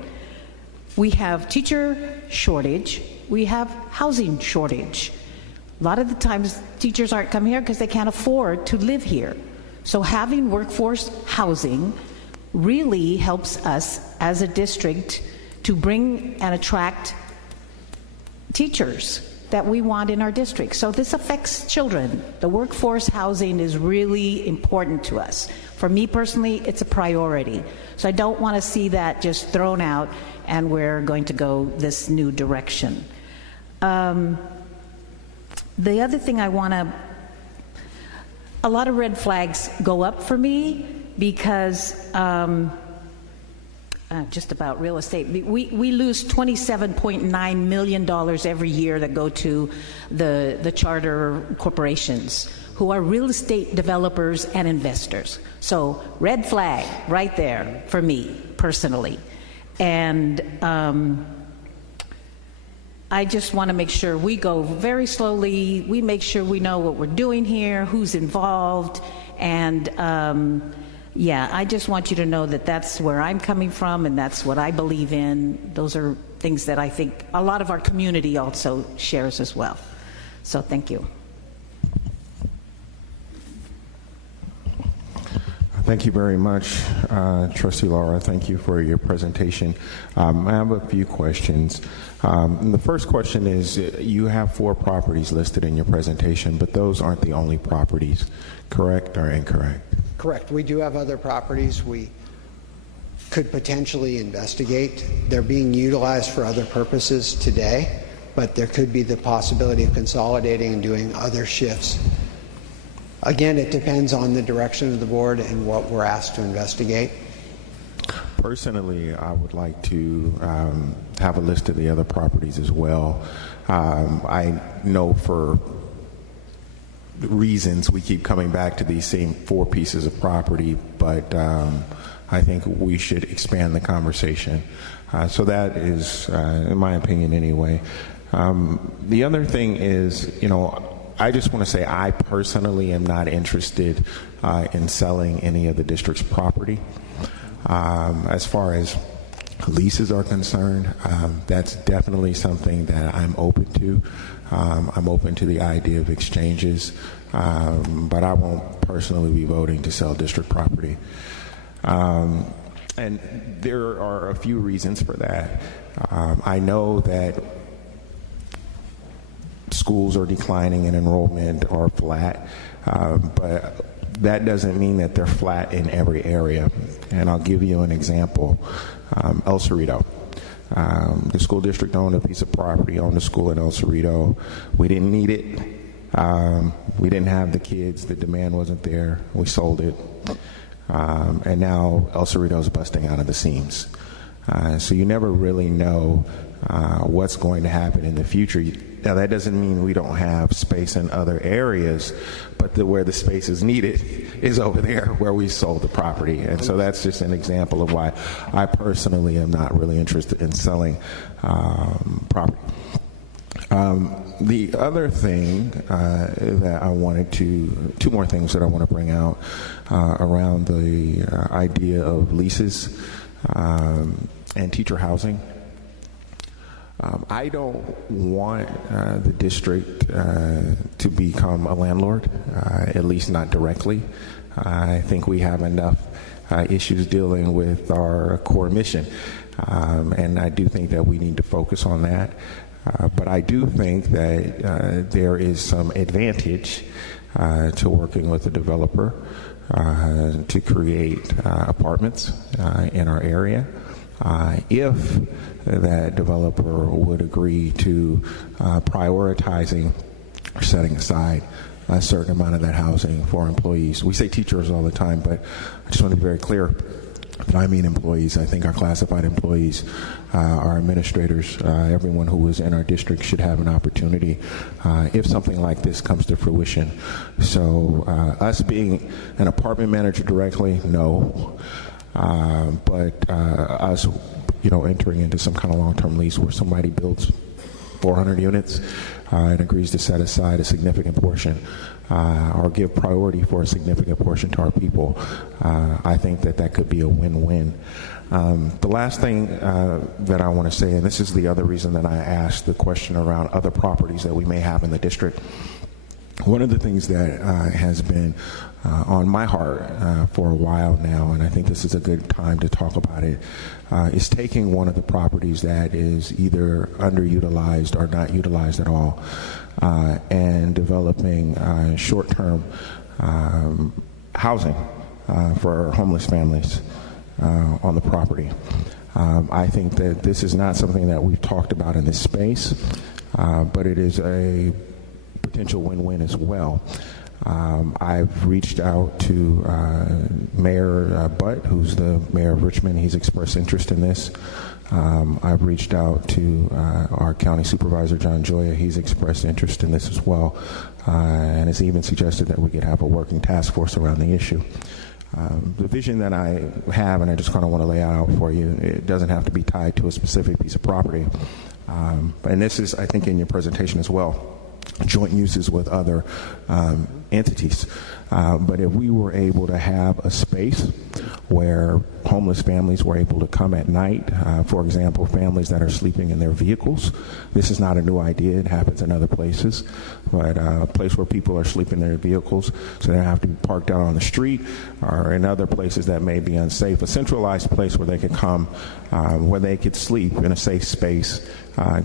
We have teacher shortage. We have housing shortage. A lot of the times teachers aren't coming here because they can't afford to live here. So having workforce housing really helps us as a district to bring and attract teachers that we want in our district. So this affects children. The workforce housing is really important to us. For me personally, it's a priority. So I don't want to see that just thrown out and we're going to go this new direction. The other thing I want to, a lot of red flags go up for me because just about real estate. We lose $27.9 million every year that go to the charter corporations who are real estate developers and investors. So red flag right there for me personally. And I just want to make sure we go very slowly. We make sure we know what we're doing here, who's involved, and yeah, I just want you to know that that's where I'm coming from and that's what I believe in. Those are things that I think a lot of our community also shares as well. So thank you. Thank you very much, Trustee Laura. Thank you for your presentation. I have a few questions. The first question is, you have 4 properties listed in your presentation, but those aren't the only properties, correct or incorrect? Correct. We do have other properties we could potentially investigate. They're being utilized for other purposes today, but there could be the possibility of consolidating and doing other shifts. Again, it depends on the direction of the board and what we're asked to investigate. Personally, I would like to have a list of the other properties as well. I know for reasons we keep coming back to these same 4 pieces of property, but I think we should expand the conversation. So that is, in my opinion anyway. The other thing is, you know, I just want to say I personally am not interested in selling any of the district's property. As far as leases are concerned, that's definitely something that I'm open to. I'm open to the idea of exchanges, but I won't personally be voting to sell district property. And there are a few reasons for that. I know that schools are declining and enrollment are flat, but that doesn't mean that they're flat in every area. And I'll give you an example. El Cerrito. The school district owned a piece of property, owned a school in El Cerrito. We didn't need it. We didn't have the kids. The demand wasn't there. We sold it. And now El Cerrito is busting out of the seams. So you never really know what's going to happen in the future. Now, that doesn't mean we don't have space in other areas, but where the space is needed is over there where we sold the property. And so that's just an example of why I personally am not really interested in selling property. The other thing that I wanted to, 2 more things that I want to bring out around the idea of leases and teacher housing. I don't want the district to become a landlord, at least not directly. I think we have enough issues dealing with our core mission, and I do think that we need to focus on that. But I do think that there is some advantage to working with a developer to create apartments in our area. If that developer would agree to prioritizing or setting aside a certain amount of that housing for employees. We say teachers all the time, but I just want to be very clear that I mean employees. I think our classified employees, our administrators, everyone who is in our district should have an opportunity if something like this comes to fruition. So us being an apartment manager directly, no. But us entering into some kind of long-term lease where somebody builds 400 units and agrees to set aside a significant portion or give priority for a significant portion to our people. I think that could be a win-win. The last thing that I want to say, and this is the other reason that I asked the question around other properties that we may have in the district. One of the things that has been on my heart for a while now, and I think this is a good time to talk about it, is taking one of the properties that is either underutilized or not utilized at all and developing short-term housing for homeless families on the property. I think that this is not something that we've talked about in this space, but it is a potential win-win as well. I've reached out to Mayor Butt, who's the mayor of Richmond. He's expressed interest in this. I've reached out to our county supervisor, John Joya. He's expressed interest in this as well, and has even suggested that we could have a working task force around the issue. The vision that I have, and I just kind of want to lay out for you, it doesn't have to be tied to a specific piece of property. And this is, I think, in your presentation as well, joint uses with other entities. But if we were able to have a space where homeless families were able to come at night, for example, families that are sleeping in their vehicles, this is not a new idea, it happens in other places, but a place where people are sleeping in their vehicles so they don't have to be parked out on the street or in other places that may be unsafe, a centralized place where they could come, where they could sleep in a safe space,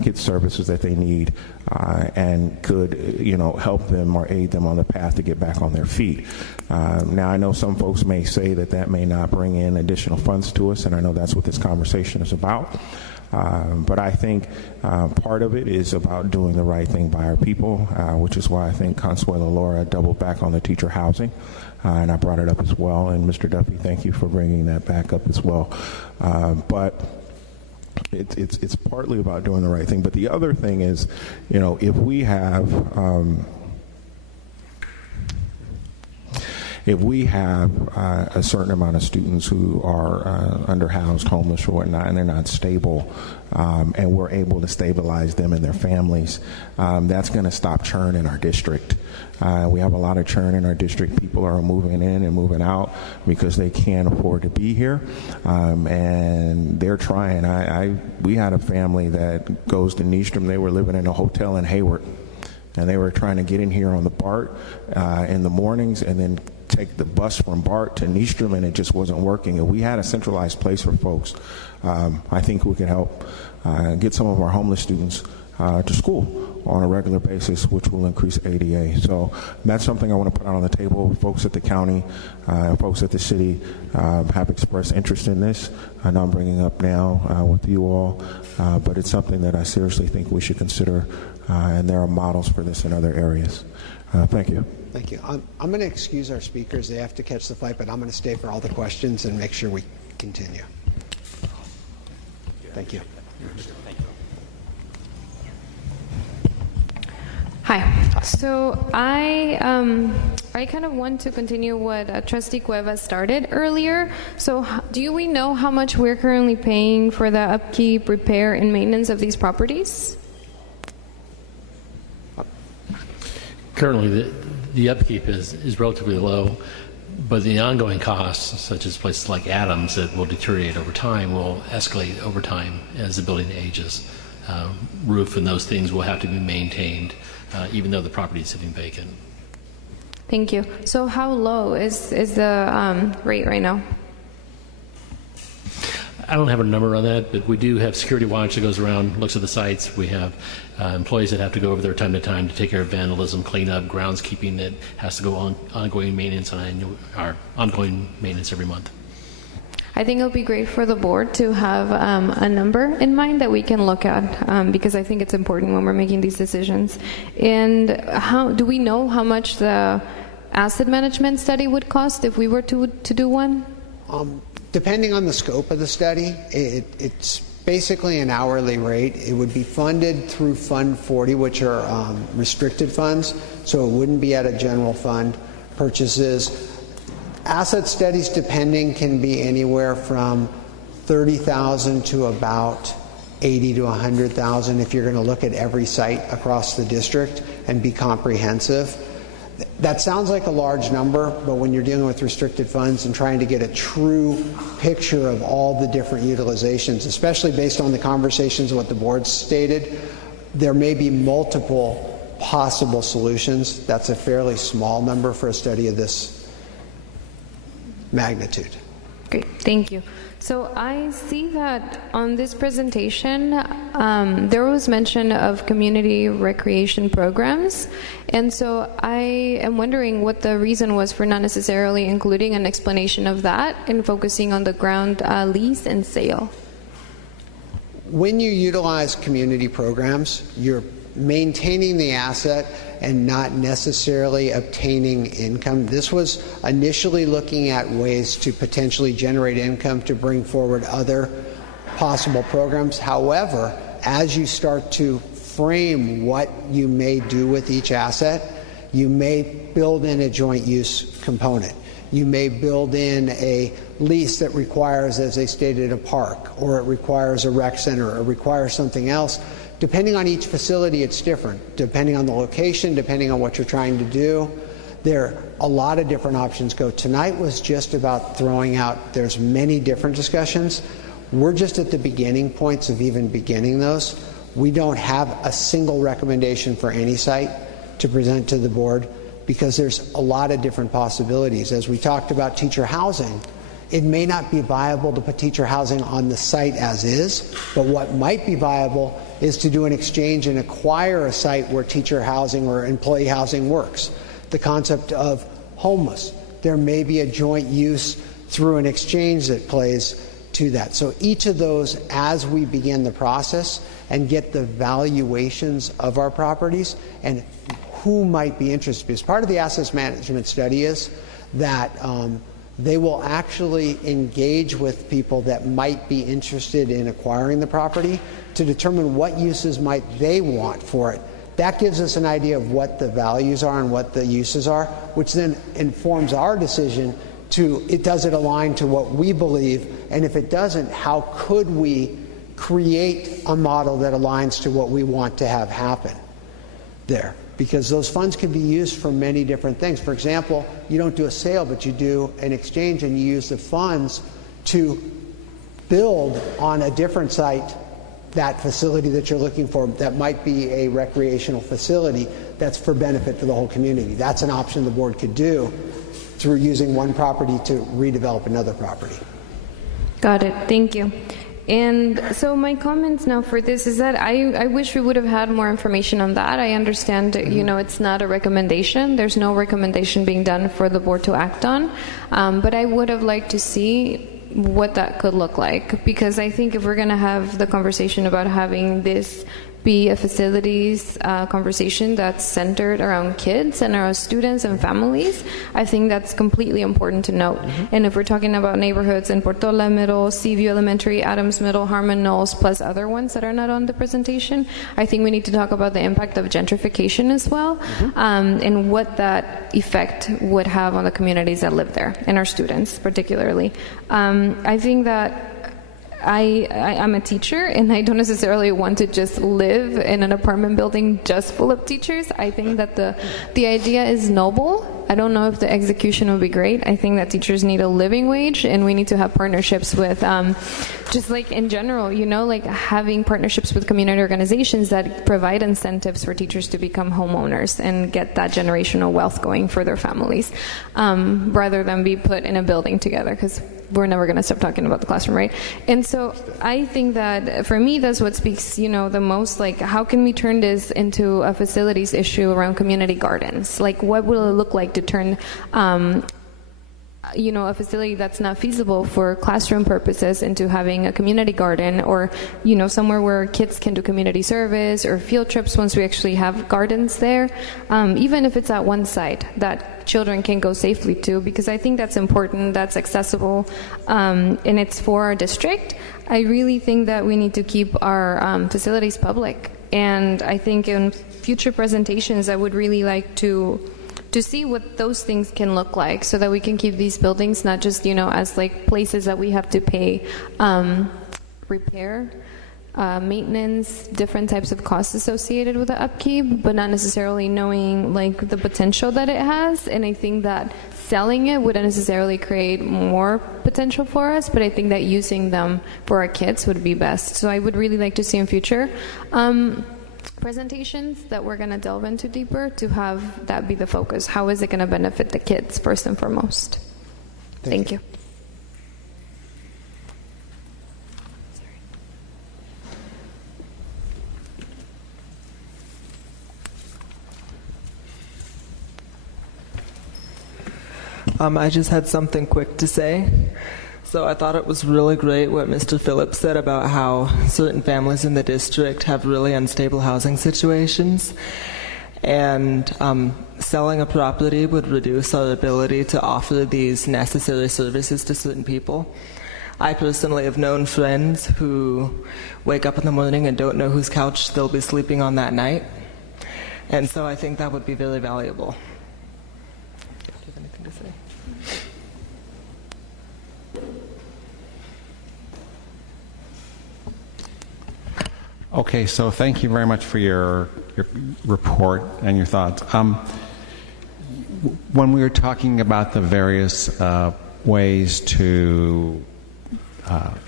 get services that they need, and could help them or aid them on the path to get back on their feet. Now, I know some folks may say that may not bring in additional funds to us, and I know that's what this conversation is about. But I think part of it is about doing the right thing by our people, which is why I think Consuelo Laura doubled back on the teacher housing, and I brought it up as well. And Mr. Duffy, thank you for bringing that back up as well. But it's partly about doing the right thing. But the other thing is, if we have a certain amount of students who are underhoused, homeless, or whatnot, and they're not stable, and we're able to stabilize them and their families, that's going to stop churn in our district. We have a lot of churn in our district. People are moving in and moving out because they can't afford to be here, and they're trying. We had a family that goes to Nystrom. They were living in a hotel in Hayward, and they were trying to get in here on the BART in the mornings and then take the bus from BART to Nystrom, and it just wasn't working. And we had a centralized place for folks. I think we could help get some of our homeless students to school on a regular basis, which will increase ADA. So that's something I want to put out on the table. Folks at the county, folks at the city have expressed interest in this. I know I'm bringing up now with you all, but it's something that I seriously think we should consider, and there are models for this in other areas. Thank you. Thank you. I'm going to excuse our speakers. They have to catch the flight, but I'm going to stay for all the questions and make sure we continue. Thank you. Hi. So I kind of want to continue what Trustee Cueva started earlier. So do we know how much we're currently paying for the upkeep, repair, and maintenance of these properties? Currently, the upkeep is relatively low, but the ongoing costs, such as places like Adams, that will deteriorate over time, will escalate over time as the building ages. Roof and those things will have to be maintained, even though the property is sitting vacant. Thank you. So how low is the rate right now? I don't have a number on that, but we do have security watch that goes around, looks at the sites. We have employees that have to go over there time to time to take care of vandalism, cleanup, groundskeeping that has to go on ongoing maintenance ongoing maintenance every month. I think it would be great for the board to have a number in mind that we can look at, because I think it's important when we're making these decisions. And do we know how much the asset management study would cost if we were to do one? Depending on the scope of the study, it's basically an hourly rate. It would be funded through Fund 40, which are restricted funds, so it wouldn't be out of general fund purchases. Asset studies, depending, can be anywhere from $30,000 to about $80,000 to $100,000 if you're going to look at every site across the district and be comprehensive. That sounds like a large number, but when you're dealing with restricted funds and trying to get a true picture of all the different utilizations, especially based on the conversations of what the board stated, there may be multiple possible solutions. That's a fairly small number for a study of this magnitude. Great, thank you. So I see that on this presentation, there was mention of community recreation programs. And so I am wondering what the reason was for not necessarily including an explanation of that and focusing on the ground lease and sale. When you utilize community programs, you're maintaining the asset and not necessarily obtaining income. This was initially looking at ways to potentially generate income to bring forward other possible programs. However, as you start to frame what you may do with each asset, you may build in a joint use component. You may build in a lease that requires, as they stated, a park, or it requires a rec center, or it requires something else. Depending on each facility, it's different. Depending on the location, depending on what you're trying to do, there are a lot of different options go. Tonight was just about throwing out, there's many different discussions. We're just at the beginning points of even beginning those. We don't have a single recommendation for any site to present to the board because there's a lot of different possibilities. As we talked about teacher housing, it may not be viable to put teacher housing on the site as is, but what might be viable is to do an exchange and acquire a site where teacher housing or employee housing works. The concept of homeless, there may be a joint use through an exchange that plays to that. So each of those, as we begin the process and get the valuations of our properties and who might be interested, because part of the assets management study is that they will actually engage with people that might be interested in acquiring the property to determine what uses might they want for it. That gives us an idea of what the values are and what the uses are, which then informs our decision to, does it align to what we believe, and if it doesn't, how could we create a model that aligns to what we want to have happen there? Because those funds can be used for many different things. For example, you don't do a sale, but you do an exchange and you use the funds to build on a different site that facility that you're looking for that might be a recreational facility that's for benefit for the whole community. That's an option the board could do through using one property to redevelop another property. Got it, thank you. And so my comments now for this is that I wish we would have had more information on that. I understand, you know, it's not a recommendation. There's no recommendation being done for the board to act on. But I would have liked to see what that could look like, because I think if we're going to have the conversation about having this be a facilities conversation that's centered around kids and around students and families, I think that's completely important to note. And if we're talking about neighborhoods in Portola Middle, Seaview Elementary, Adams Middle, Harmon Knolls, plus other ones that are not on the presentation, I think we need to talk about the impact of gentrification as well, and what that effect would have on the communities that live there and our students particularly. I think that I'm a teacher, and I don't necessarily want to just live in an apartment building just full of teachers. I think that the idea is noble. I don't know if the execution will be great. I think that teachers need a living wage, and we need to have partnerships with, just like in general, you know, like having partnerships with community organizations that provide incentives for teachers to become homeowners and get that generational wealth going for their families, rather than be put in a building together, because we're never going to stop talking about the classroom, right? And so I think that for me, that's what speaks, you know, the most, like, how can we turn this into a facilities issue around community gardens? Like, what will it look like to turn, you know, a facility that's not feasible for classroom purposes into having a community garden, or, you know, somewhere where kids can do community service or field trips once we actually have gardens there, even if it's at one site that children can go safely to, because I think that's important, that's accessible, and it's for our district. I really think that we need to keep our facilities public, and I think in future presentations I would really like to see what those things can look like, so that we can keep these buildings not just, as like places that we have to pay repair, maintenance, different types of costs associated with the upkeep, but not necessarily knowing like the potential that it has. And I think that selling it wouldn't necessarily create more potential for us, but I think that using them for our kids would be best. So I would really like to see in future presentations that we're going to delve into deeper, to have that be the focus. How is it going to benefit the kids first and foremost? Thank you. I just had something quick to say. So I thought it was really great what Mr. Phillips said about how certain families in the district have really unstable housing situations, and selling a property would reduce our ability to offer these necessary services to certain people. I personally have known friends who wake up in the morning and don't know whose couch they'll be sleeping on that night, and so I think that would be very valuable. Do you have anything to say? Okay, so thank you very much for your report and your thoughts. When we were talking about the various ways to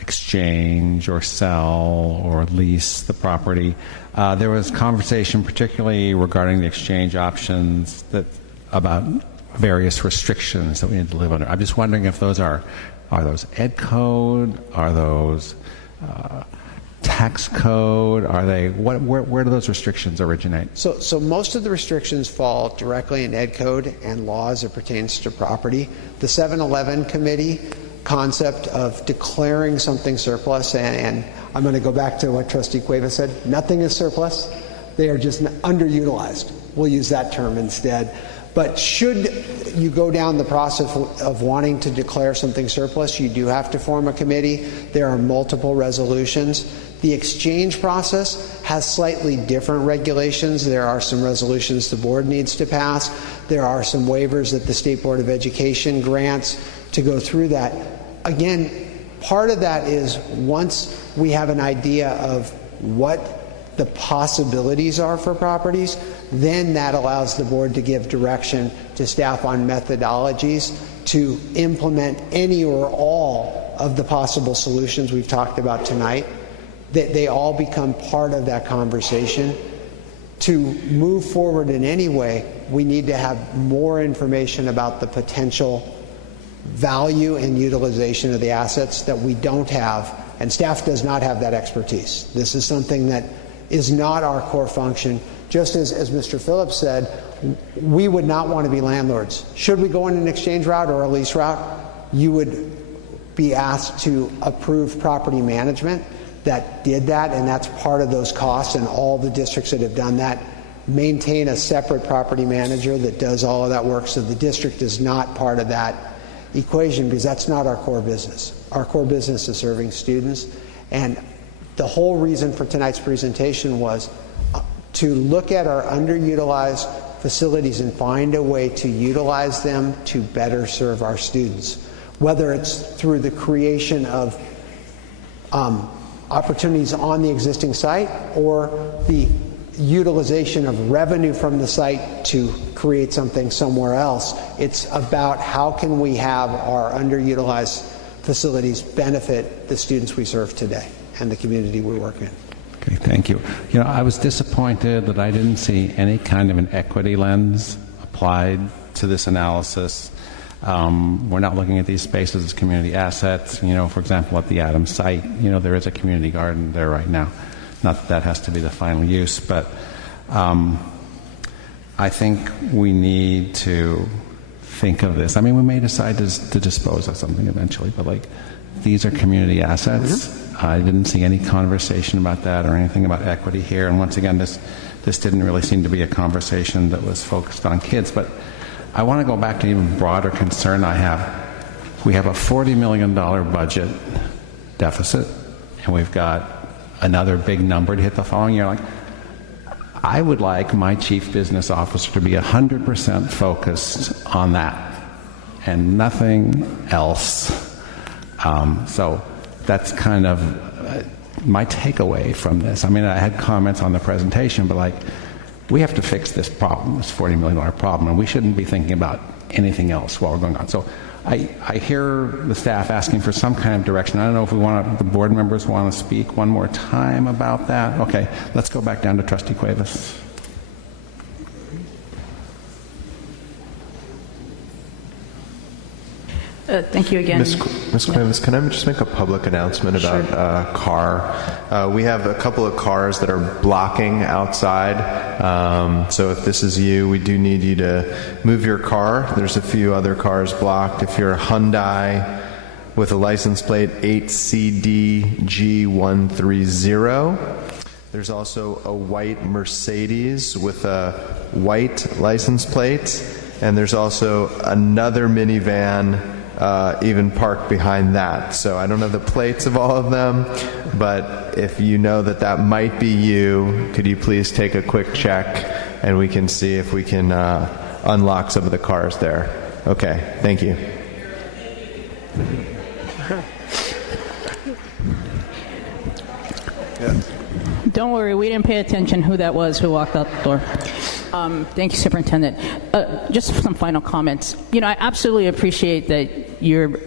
exchange or sell or lease the property, there was conversation particularly regarding the exchange options about various restrictions that we need to live under. I'm just wondering if those are those ed code, are those tax code, are they, where do those restrictions originate? So most of the restrictions fall directly in ed code and laws that pertains to property. The 7-Eleven committee concept of declaring something surplus, and I'm going to go back to what Trustee Cuevas said, nothing is surplus. They are just underutilized. We'll use that term instead. But should you go down the process of wanting to declare something surplus, you do have to form a committee. There are multiple resolutions. The exchange process has slightly different regulations. There are some resolutions the board needs to pass. There are some waivers that the State Board of Education grants to go through that. Again, part of that is once we have an idea of what the possibilities are for properties, then that allows the board to give direction to staff on methodologies to implement any or all of the possible solutions we've talked about tonight. That they all become part of that conversation. To move forward in any way, we need to have more information about the potential value and utilization of the assets that we don't have, and staff does not have that expertise. This is something that is not our core function. Just as Mr. Phillips said, we would not want to be landlords. Should we go in an exchange route or a lease route, you would be asked to approve property management that did that, and that's part of those costs, and all the districts that have done that maintain a separate property manager that does all of that work. So the district is not part of that equation because that's not our core business. Our core business is serving students, and the whole reason for tonight's presentation was to look at our underutilized facilities and find a way to utilize them to better serve our students, whether it's through the creation of opportunities on the existing site or the utilization of revenue from the site to create something somewhere else. It's about how can we have our underutilized facilities benefit the students we serve today and the community we work in. Okay, thank you. You know, I was disappointed that I didn't see any kind of an equity lens applied to this analysis. We're not looking at these spaces as community assets. You know, for example, at the Adams site, you know, there is a community garden there right now. Not that that has to be the final use, but I think we need to think of this. I mean, we may decide to dispose of something eventually, but like, these are community assets. Mm-hmm. I didn't see any conversation about that or anything about equity here. And once again, this didn't really seem to be a conversation that was focused on kids. But I want to go back to an even broader concern I have. We have a $40 million budget deficit, and we've got another big number to hit the following year. Like, I would like my chief business officer to be 100% focused on that and nothing else. So that's kind of my takeaway from this. I mean, I had comments on the presentation, but like, we have to fix this problem, this $40 million problem, and we shouldn't be thinking about anything else while we're going on. So I hear the staff asking for some kind of direction. I don't know if the board members want to speak one more time about that. Okay, let's go back down to Trustee Cuevas. Thank you again. Ms. Cuevas, can I just make a public announcement about a car? We have a couple of cars that are blocking outside. So if this is you, we do need you to move your car. There's a few other cars blocked. If you're a Hyundai with a license plate 8CDG130, there's also a white Mercedes with a white license plate, and there's also another minivan even parked behind that. So I don't have the plates of all of them, but if you know that that might be you, could you please take a quick check and we can see if we can unlock some of the cars there. Okay, thank you. Don't worry, we didn't pay attention who that was who walked out the door. Thank you, Superintendent. Just some final comments. You know, I absolutely appreciate that you're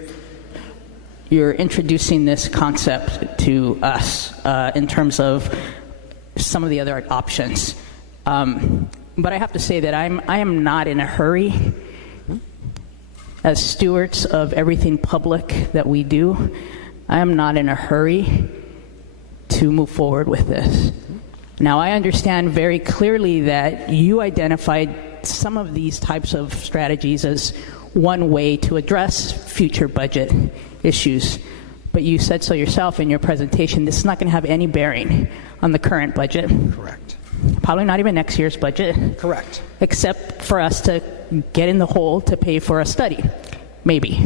introducing this concept to us in terms of some of the other options. But I have to say that I am not in a hurry. As stewards of everything public that we do, I am not in a hurry to move forward with this. Now, I understand very clearly that you identified some of these types of strategies as one way to address future budget issues, but you said so yourself in your presentation. This is not going to have any bearing on the current budget. Correct. Probably not even next year's budget. Correct. Except for us to get in the hole to pay for a study, maybe.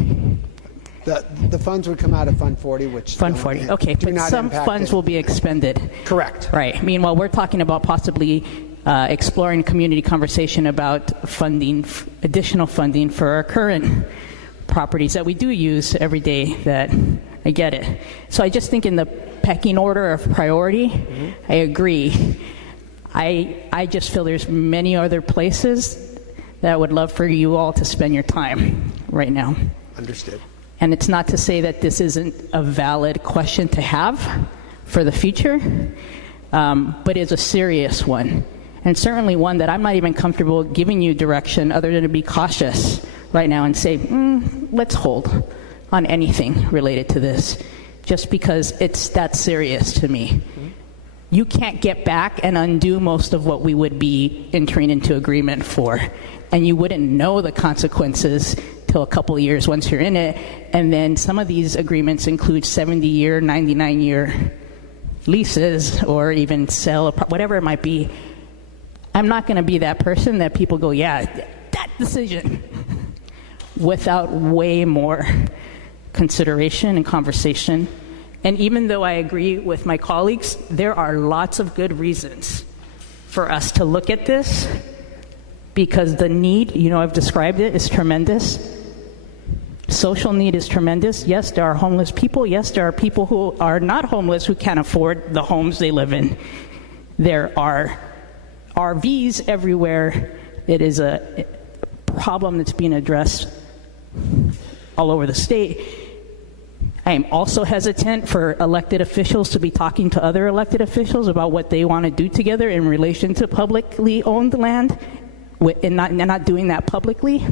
The funds would come out of Fund 40, which Fund 40, okay, but some funds will be expended. Correct. Right. Meanwhile, we're talking about possibly exploring community conversation about funding, additional funding for our current properties that we do use every day. That I get it. So I just think in the pecking order of priority, I agree. I just feel there's many other places that I would love for you all to spend your time right now. Understood. And it's not to say that this isn't a valid question to have for the future, but it's a serious one. And certainly one that I'm not even comfortable giving you direction other than to be cautious right now and say, let's hold on anything related to this, just because it's that serious to me. You can't get back and undo most of what we would be entering into agreement for. And you wouldn't know the consequences till a couple of years once you're in it. And then some of these agreements include 70-year, 99-year leases, or even sell, whatever it might be. I'm not going to be that person that people go, yeah, that decision, without way more consideration and conversation. And even though I agree with my colleagues, there are lots of good reasons for us to look at this, because the need, I've described it, is tremendous. Social need is tremendous. Yes, there are homeless people. Yes, there are people who are not homeless who can't afford the homes they live in. There are RVs everywhere. It is a problem that's being addressed all over the state. I am also hesitant for elected officials to be talking to other elected officials about what they want to do together in relation to publicly owned land, and not doing that publicly.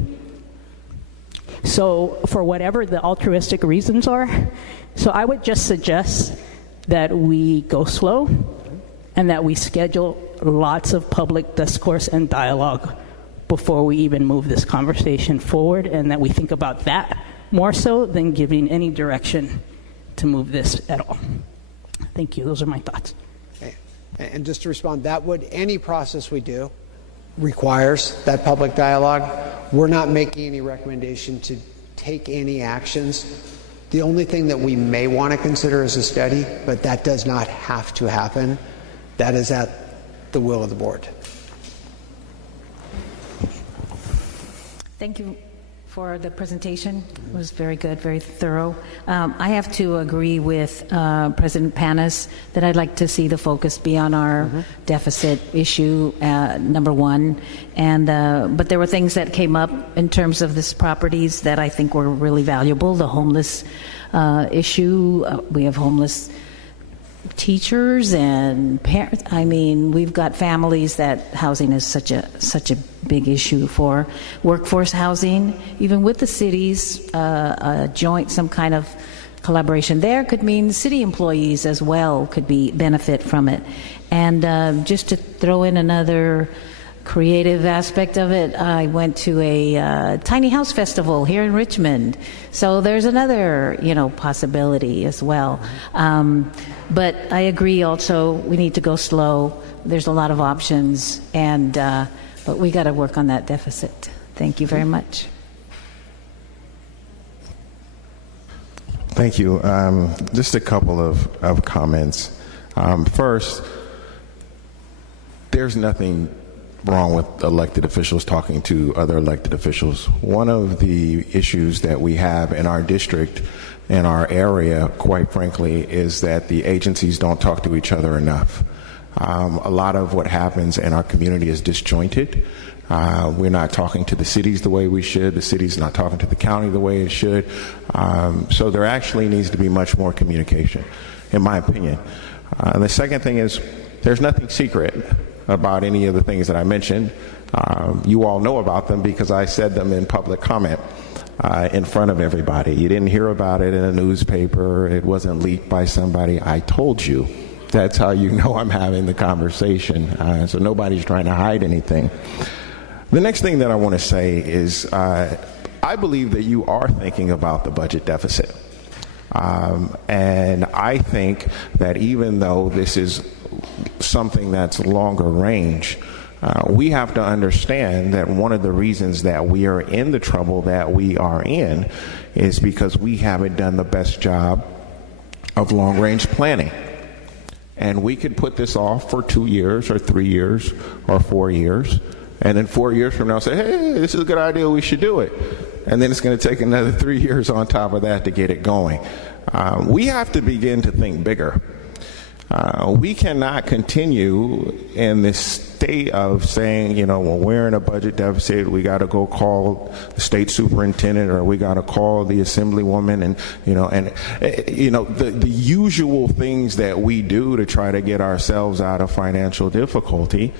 So for whatever the altruistic reasons are, so I would just suggest that we go slow and that we schedule lots of public discourse and dialogue before we even move this conversation forward, and that we think about that more so than giving any direction to move this at all. Thank you. Those are my thoughts. Okay. And just to respond, any process we do requires that public dialogue. We're not making any recommendation to take any actions. The only thing that we may want to consider is a study, but that does not have to happen. That is at the will of the board. Thank you for the presentation. It was very good, very thorough. I have to agree with President Panis that I'd like to see the focus be on our deficit issue, number one. And but there were things that came up in terms of this properties that I think were really valuable. The homeless issue. We have homeless teachers and parents. I mean, we've got families that housing is such a big issue for. Workforce housing, even with the cities, joint, some kind of collaboration there could mean city employees as well could benefit from it. And just to throw in another creative aspect of it, I went to a tiny house festival here in Richmond, so there's another possibility as well. But I agree also we need to go slow. There's a lot of options, and but we got to work on that deficit. Thank you very much. Thank you. Just a couple of comments. First, there's nothing wrong with elected officials talking to other elected officials. One of the issues that we have in our district, in our area, quite frankly, is that the agencies don't talk to each other enough. A lot of what happens in our community is disjointed. We're not talking to the cities the way we should. The city's not talking to the county the way it should. So there actually needs to be much more communication, in my opinion. And the second thing is, there's nothing secret about any of the things that I mentioned. You all know about them because I said them in public comment in front of everybody. You didn't hear about it in a newspaper. It wasn't leaked by somebody. I told you. That's how you know I'm having the conversation. So nobody's trying to hide anything. The next thing that I want to say is I believe that you are thinking about the budget deficit. And I think that even though this is something that's longer range, we have to understand that one of the reasons that we are in the trouble that we are in is because we haven't done the best job of long range planning. And we could put this off for 2 years or 3 years or 4 years, and then 4 years from now say, hey, this is a good idea, we should do it. And then it's going to take another 3 years on top of that to get it going. We have to begin to think bigger. We cannot continue in this state of saying, when we're in a budget deficit, we got to go call the state superintendent, or we got to call the assemblywoman, and the usual things that we do to try to get ourselves out of financial difficulty.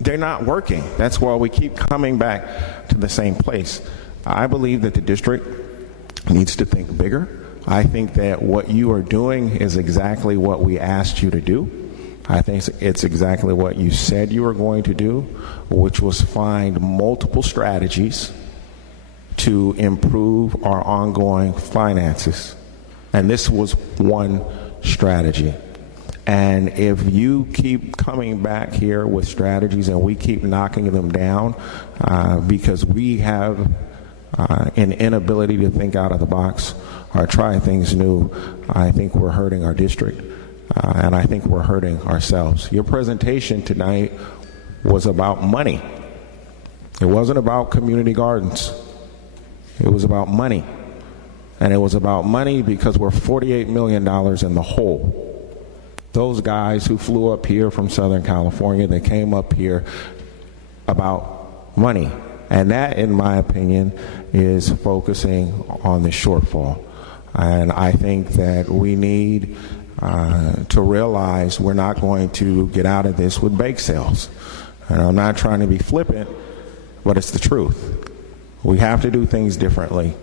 They're not working. That's why we keep coming back to the same place. I believe that the district needs to think bigger. I think that what you are doing is exactly what we asked you to do. I think it's exactly what you said you were going to do, which was find multiple strategies to improve our ongoing finances. And this was one strategy. And if you keep coming back here with strategies and we keep knocking them down because we have an inability to think out of the box or try things new, I think we're hurting our district, and I think we're hurting ourselves. Your presentation tonight was about money. It wasn't about community gardens. It was about money. And it was about money because we're $48 million in the hole. Those guys who flew up here from Southern California, they came up here about money. And that, in my opinion, is focusing on the shortfall. And I think that we need to realize we're not going to get out of this with bake sales. And I'm not trying to be flippant, but it's the truth. We have to do things differently.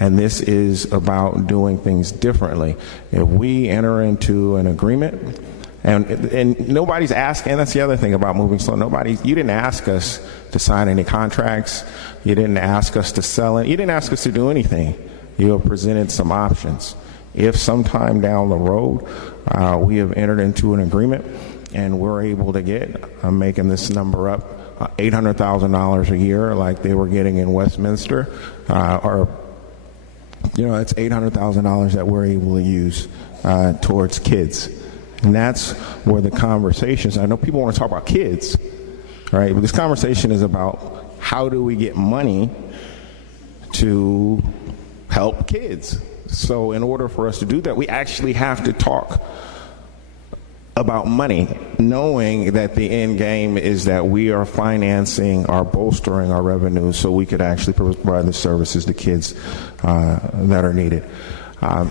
And this is about doing things differently. If we enter into an agreement, and nobody's asking, and that's the other thing about moving slow, you didn't ask us to sign any contracts, you didn't ask us to sell it, you didn't ask us to do anything. You have presented some options. If sometime down the road we have entered into an agreement and we're able to get, I'm making this number up, $800,000 a year like they were getting in Westminster, or it's $800,000 that we're able to use towards kids. And that's where the conversations, I know people want to talk about kids, right? But this conversation is about how do we get money to help kids. So in order for us to do that, we actually have to talk about money, knowing that the end game is that we are financing or bolstering our revenues so we could actually provide the services to kids that are needed.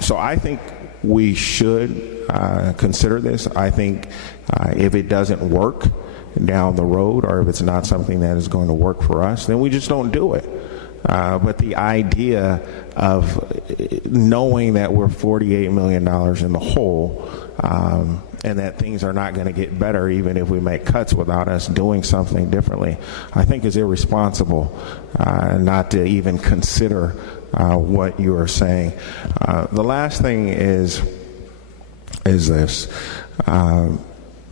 So I think we should consider this. I think if it doesn't work down the road, or if it's not something that is going to work for us, then we just don't do it. But the idea of knowing that we're $48 million in the hole, and that things are not going to get better even if we make cuts without us doing something differently, I think is irresponsible not to even consider what you are saying. The last thing is this.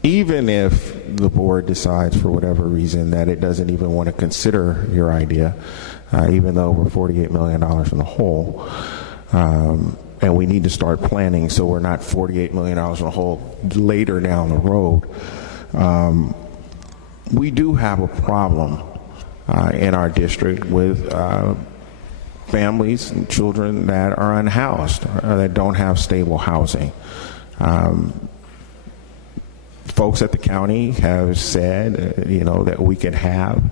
Even if the board decides for whatever reason that it doesn't even want to consider your idea, even though we're $48 million in the hole, and we need to start planning so we're not $48 million in the hole later down the road, we do have a problem in our district with families and children that are unhoused or that don't have stable housing. Folks at the county have said, that we could have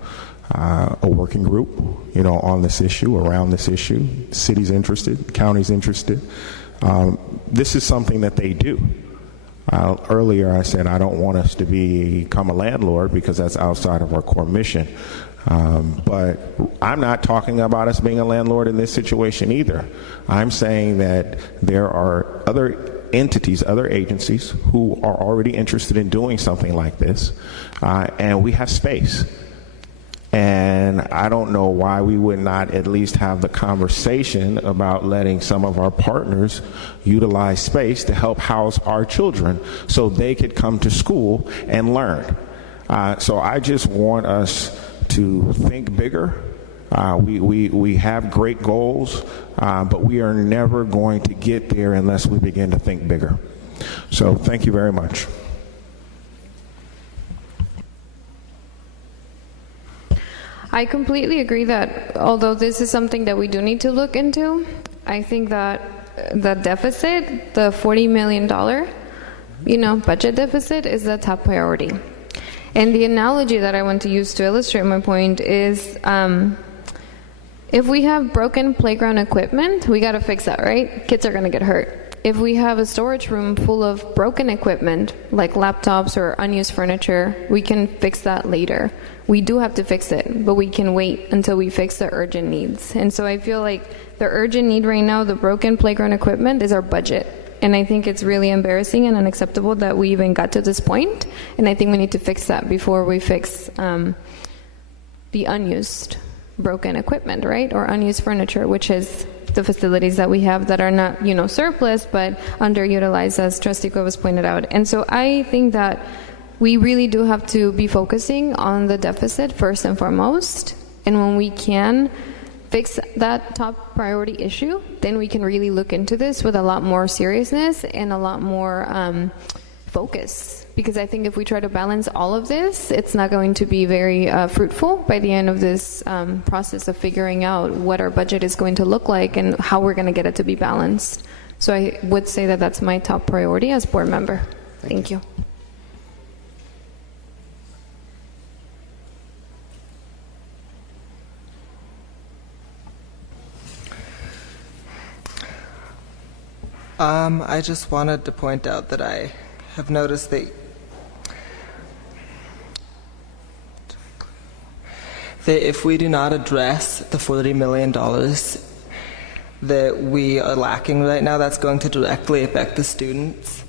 a working group, on this issue, around this issue. The city's interested, the county's interested. This is something that they do. Earlier I said I don't want us to become a landlord because that's outside of our core mission. But I'm not talking about us being a landlord in this situation either. I'm saying that there are other entities, other agencies who are already interested in doing something like this, and we have space. And I don't know why we would not at least have the conversation about letting some of our partners utilize space to help house our children so they could come to school and learn. So I just want us to think bigger. We have great goals, but we are never going to get there unless we begin to think bigger. So thank you very much. I completely agree that although this is something that we do need to look into, I think that the deficit, the $40 million, budget deficit is the top priority. And the analogy that I want to use to illustrate my point is if we have broken playground equipment, we got to fix that, right? Kids are going to get hurt. If we have a storage room full of broken equipment, like laptops or unused furniture, we can fix that later. We do have to fix it, but we can wait until we fix the urgent needs. And so I feel like the urgent need right now, the broken playground equipment, is our budget. And I think it's really embarrassing and unacceptable that we even got to this point. And I think we need to fix that before we fix the unused broken equipment, right? Or unused furniture, which is the facilities that we have that are not, surplus, but underutilized, as Trustee Cuevas pointed out. And so I think that we really do have to be focusing on the deficit first and foremost. And when we can fix that top priority issue, then we can really look into this with a lot more seriousness and a lot more focus. Because I think if we try to balance all of this, it's not going to be very fruitful by the end of this process of figuring out what our budget is going to look like and how we're going to get it to be balanced. So I would say that that's my top priority as board member. Thank you. I just wanted to point out that I have noticed that if we do not address the $40 million that we are lacking right now, that's going to directly affect the students,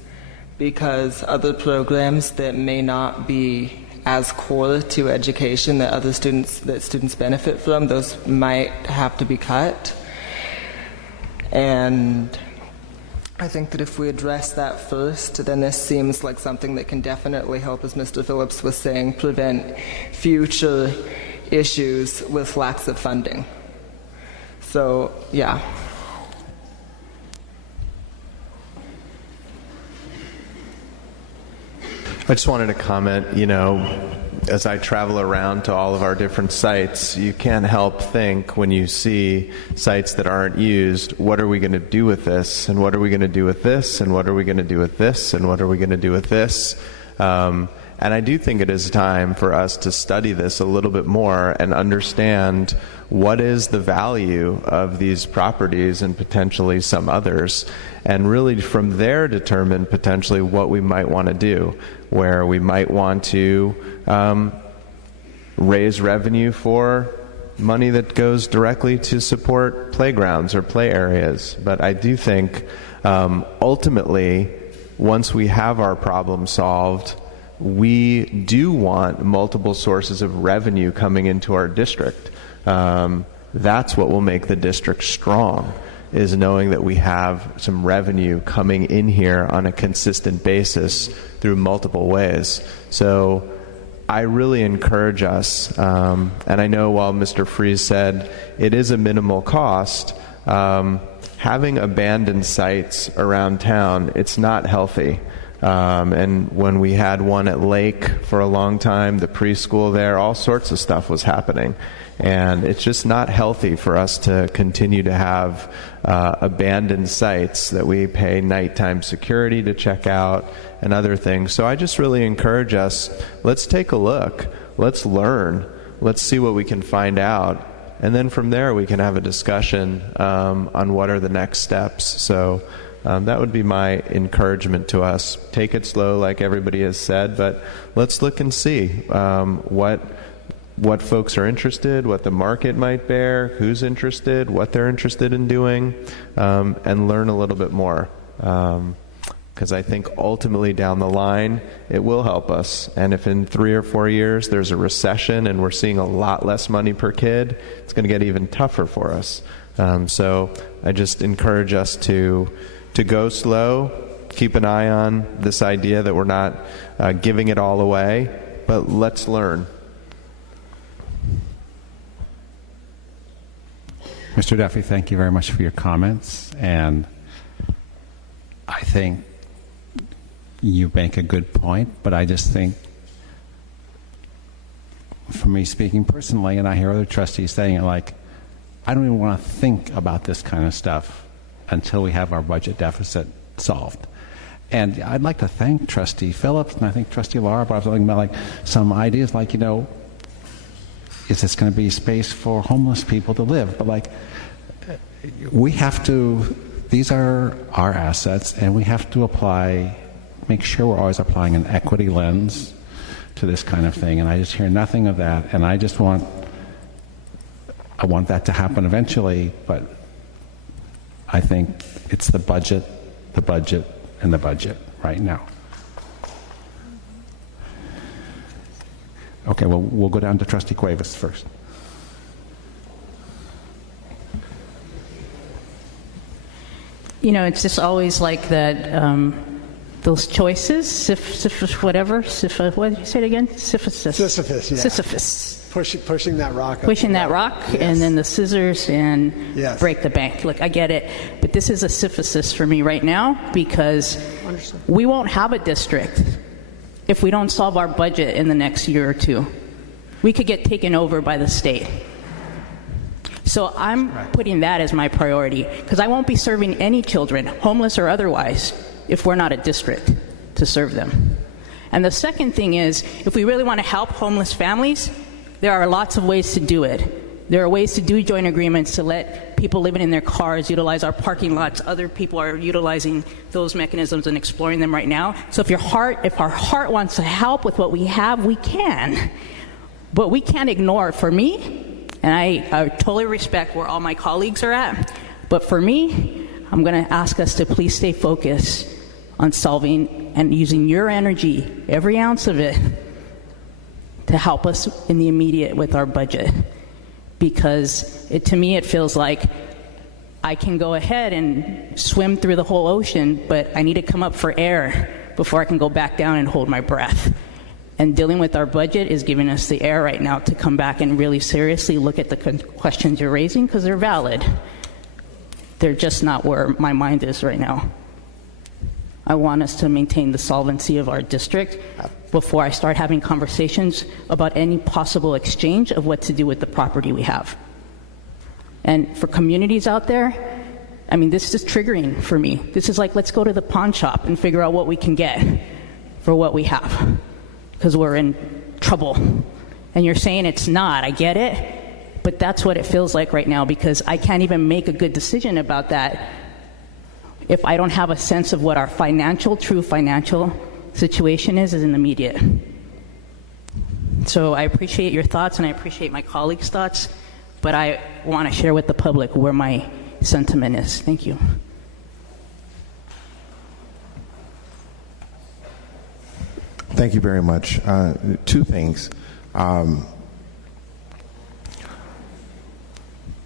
because other programs that may not be as core to education that students benefit from, those might have to be cut. And I think that if we address that first, then this seems like something that can definitely help, as Mr. Phillips was saying, prevent future issues with lacks of funding. So, yeah. I just wanted to comment, as I travel around to all of our different sites, you can't help think when you see sites that aren't used, what are we going to do with this? And what are we going to do with this? And what are we going to do with this? And what are we going to do with this? And I do think it is time for us to study this a little bit more and understand what is the value of these properties and potentially some others, and really from there determine potentially what we might want to do, where we might want to raise revenue for money that goes directly to support playgrounds or play areas. But I do think ultimately, once we have our problem solved, we do want multiple sources of revenue coming into our district. That's what will make the district strong, is knowing that we have some revenue coming in here on a consistent basis through multiple ways. So I really encourage us, and I know while Mr. Freeze said it is a minimal cost, having abandoned sites around town, it's not healthy. And when we had one at Lake for a long time, the preschool there, all sorts of stuff was happening. And it's just not healthy for us to continue to have abandoned sites that we pay nighttime security to check out and other things. So I just really encourage us, let's take a look, let's learn, let's see what we can find out. And then from there we can have a discussion on what are the next steps. So that would be my encouragement to us. Take it slow, like everybody has said, but let's look and see what folks are interested, what the market might bear, who's interested, what they're interested in doing, and learn a little bit more. Because I think ultimately down the line, it will help us. And if in 3 or 4 years there's a recession and we're seeing a lot less money per kid, it's going to get even tougher for us. So I just encourage us to go slow, keep an eye on this idea that we're not giving it all away, but let's learn. Mr. Duffy, thank you very much for your comments, and I think you make a good point, but I just think, for me speaking personally, and I hear other trustees saying it, like, I don't even want to think about this kind of stuff until we have our budget deficit solved. And I'd like to thank Trustee Phillips, and I think Trustee Lara brought up something about like some ideas like, is this going to be space for homeless people to live? But like, we have to, these are our assets, and we have to make sure we're always applying an equity lens to this kind of thing. And I just hear nothing of that, and I want that to happen eventually, but I think it's the budget, and the budget right now. Okay, well, we'll go down to Trustee Cuevas first. It's just always like that, those choices, what did you say it again? Sisyphus, yeah. Sisyphus. Pushing that rock. Pushing that rock, yes. And then the scissors and yes. Break the bank. Look, I get it, but this is a Sisyphus for me right now because we won't have a district if we don't solve our budget in the next year or two. We could get taken over by the state. So I'm putting that as my priority because I won't be serving any children, homeless or otherwise, if we're not a district to serve them. And the second thing is, if we really want to help homeless families, there are lots of ways to do it. There are ways to do joint agreements to let people living in their cars utilize our parking lots. Other people are utilizing those mechanisms and exploring them right now. So if our heart wants to help with what we have, we can. But we can't ignore, for me, and I totally respect where all my colleagues are at, but for me, I'm going to ask us to please stay focused on solving and using your energy, every ounce of it, to help us in the immediate with our budget. Because to me it feels like I can go ahead and swim through the whole ocean, but I need to come up for air before I can go back down and hold my breath. And dealing with our budget is giving us the air right now to come back and really seriously look at the questions you're raising, because they're valid. They're just not where my mind is right now. I want us to maintain the solvency of our district before I start having conversations about any possible exchange of what to do with the property we have. And for communities out there, I mean, this is triggering for me. This is like, let's go to the pawn shop and figure out what we can get for what we have, because we're in trouble. And you're saying it's not, I get it, but that's what it feels like right now, because I can't even make a good decision about that if I don't have a sense of what our true financial situation is in the immediate. So I appreciate your thoughts, and I appreciate my colleagues' thoughts, but I want to share with the public where my sentiment is. Thank you. Thank you very much. Two things.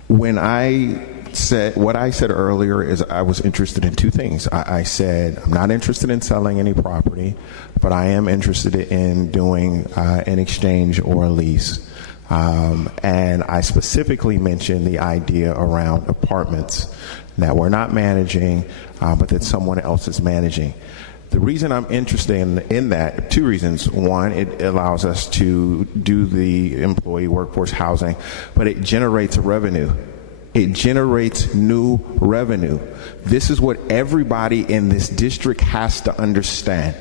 When I said what I said earlier is I was interested in two things. I said I'm not interested in selling any property, but I am interested in doing an exchange or a lease. And I specifically mentioned the idea around apartments that we're not managing, but that someone else is managing. The reason I'm interested in that, two reasons. One, it allows us to do the employee workforce housing, but it generates revenue. It generates new revenue. This is what everybody in this district has to understand.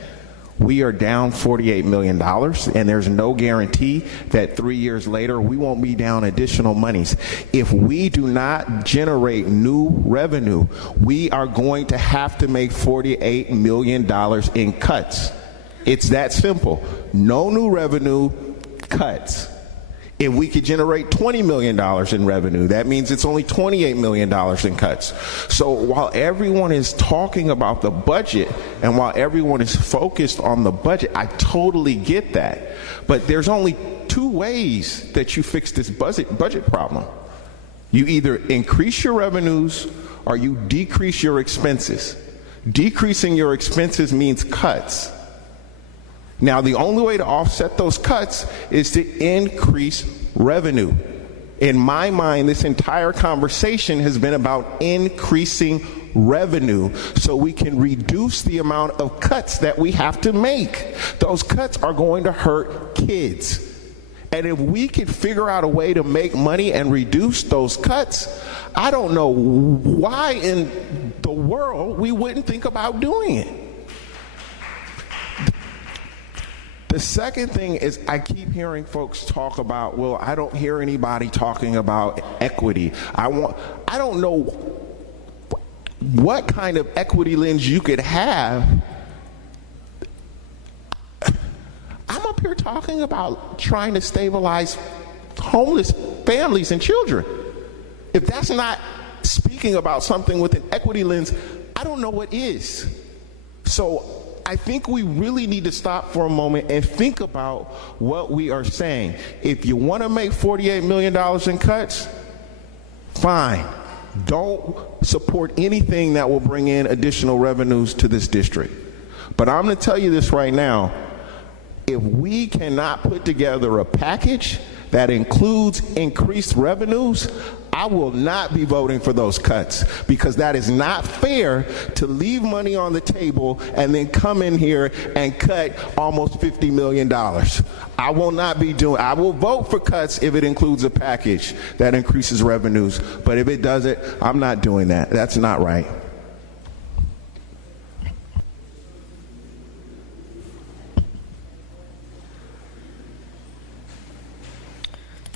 We are down $48 million, and there's no guarantee that 3 years later we won't be down additional monies. If we do not generate new revenue, we are going to have to make $48 million in cuts. It's that simple. No new revenue, cuts. If we could generate $20 million in revenue, that means it's only $28 million in cuts. So while everyone is talking about the budget and while everyone is focused on the budget, I totally get that. But there's only two ways that you fix this budget problem. You either increase your revenues or you decrease your expenses. Decreasing your expenses means cuts. Now, the only way to offset those cuts is to increase revenue. In my mind, this entire conversation has been about increasing revenue so we can reduce the amount of cuts that we have to make. Those cuts are going to hurt kids. And if we can figure out a way to make money and reduce those cuts, I don't know why in the world we wouldn't think about doing it. The second thing is I keep hearing folks talk about, well, I don't hear anybody talking about equity. I don't know what kind of equity lens you could have. I'm up here talking about trying to stabilize homeless families and children. If that's not speaking about something with an equity lens, I don't know what is. So I think we really need to stop for a moment and think about what we are saying. If you want to make $48 million in cuts, fine. Don't support anything that will bring in additional revenues to this district. But I'm going to tell you this right now. If we cannot put together a package that includes increased revenues, I will not be voting for those cuts, because that is not fair to leave money on the table and then come in here and cut almost $50 million. I will not be doing, I will vote for cuts if it includes a package that increases revenues, but if it doesn't, I'm not doing that. That's not right.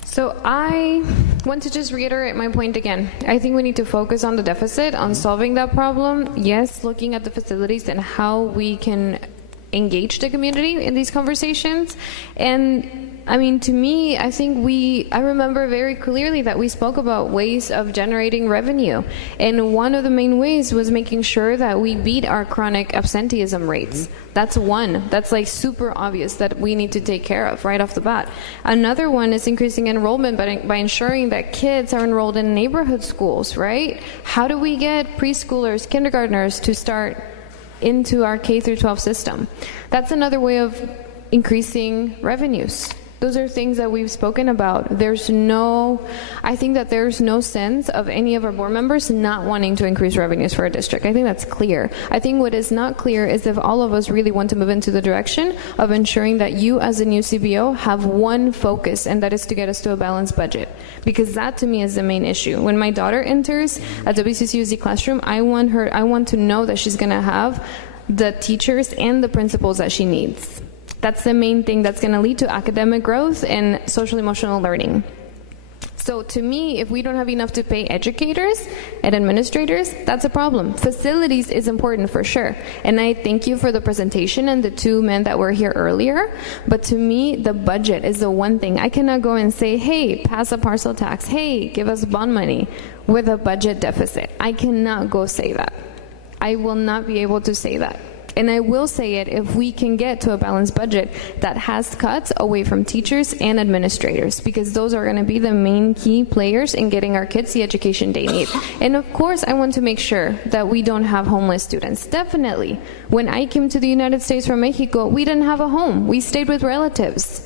So I want to just reiterate my point again. I think we need to focus on the deficit, on solving that problem. Yes, looking at the facilities and how we can engage the community in these conversations. And I mean, to me, I think I remember very clearly that we spoke about ways of generating revenue. And one of the main ways was making sure that we beat our chronic absenteeism rates. That's one. That's like super obvious that we need to take care of right off the bat. Another one is increasing enrollment by ensuring that kids are enrolled in neighborhood schools, right? How do we get preschoolers, kindergartners to start into our K through 12 system? That's another way of increasing revenues. Those are things that we've spoken about. I think that there's no sense of any of our board members not wanting to increase revenues for our district. I think that's clear. I think what is not clear is if all of us really want to move into the direction of ensuring that you as a new CBO have one focus, and that is to get us to a balanced budget. Because that to me is the main issue. When my daughter enters a WCCUSD classroom, I want to know that she's going to have the teachers and the principals that she needs. That's the main thing that's going to lead to academic growth and social emotional learning. So to me, if we don't have enough to pay educators and administrators, that's a problem. Facilities is important for sure. And I thank you for the presentation and the two men that were here earlier. But to me, the budget is the one thing. I cannot go and say, hey, pass a parcel tax. Hey, give us bond money with a budget deficit. I cannot go say that. I will not be able to say that. And I will say it if we can get to a balanced budget that has cuts away from teachers and administrators, because those are going to be the main key players in getting our kids the education they need. And of course, I want to make sure that we don't have homeless students. Definitely. When I came to the United States from Mexico, we didn't have a home. We stayed with relatives.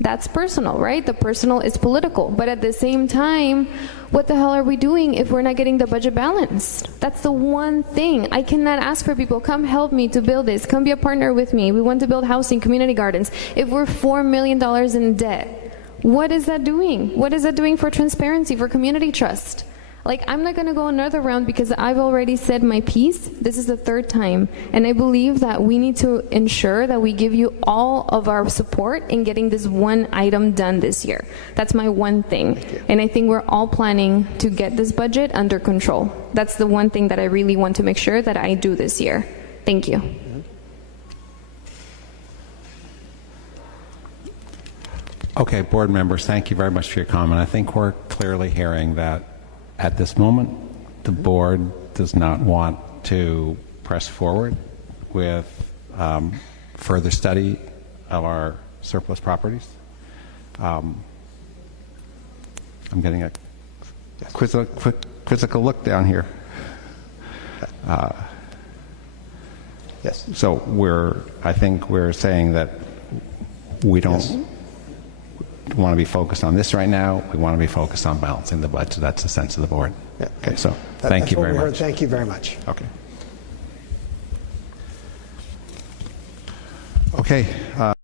That's personal, right? The personal is political. But at the same time, what the hell are we doing if we're not getting the budget balanced? That's the one thing. I cannot ask for people, come help me to build this. Come be a partner with me. We want to build housing, community gardens. If we're $4 million in debt, what is that doing? What is that doing for transparency, for community trust? Like, I'm not going to go another round because I've already said my piece. This is the third time. And I believe that we need to ensure that we give you all of our support in getting this one item done this year. That's my one thing. And I think we're all planning to get this budget under control. That's the one thing that I really want to make sure that I do this year. Thank you. Okay, board members, thank you very much for your comment. I think we're clearly hearing that at this moment, the board does not want to press forward with further study of our surplus properties. I'm getting a quizzical look down here. Yes. So I think we're saying that we don't want to be focused on this right now. We want to be focused on balancing the budget. That's the sense of the board. Yeah. Okay, so thank you very much. Thank you very much. Okay. Okay.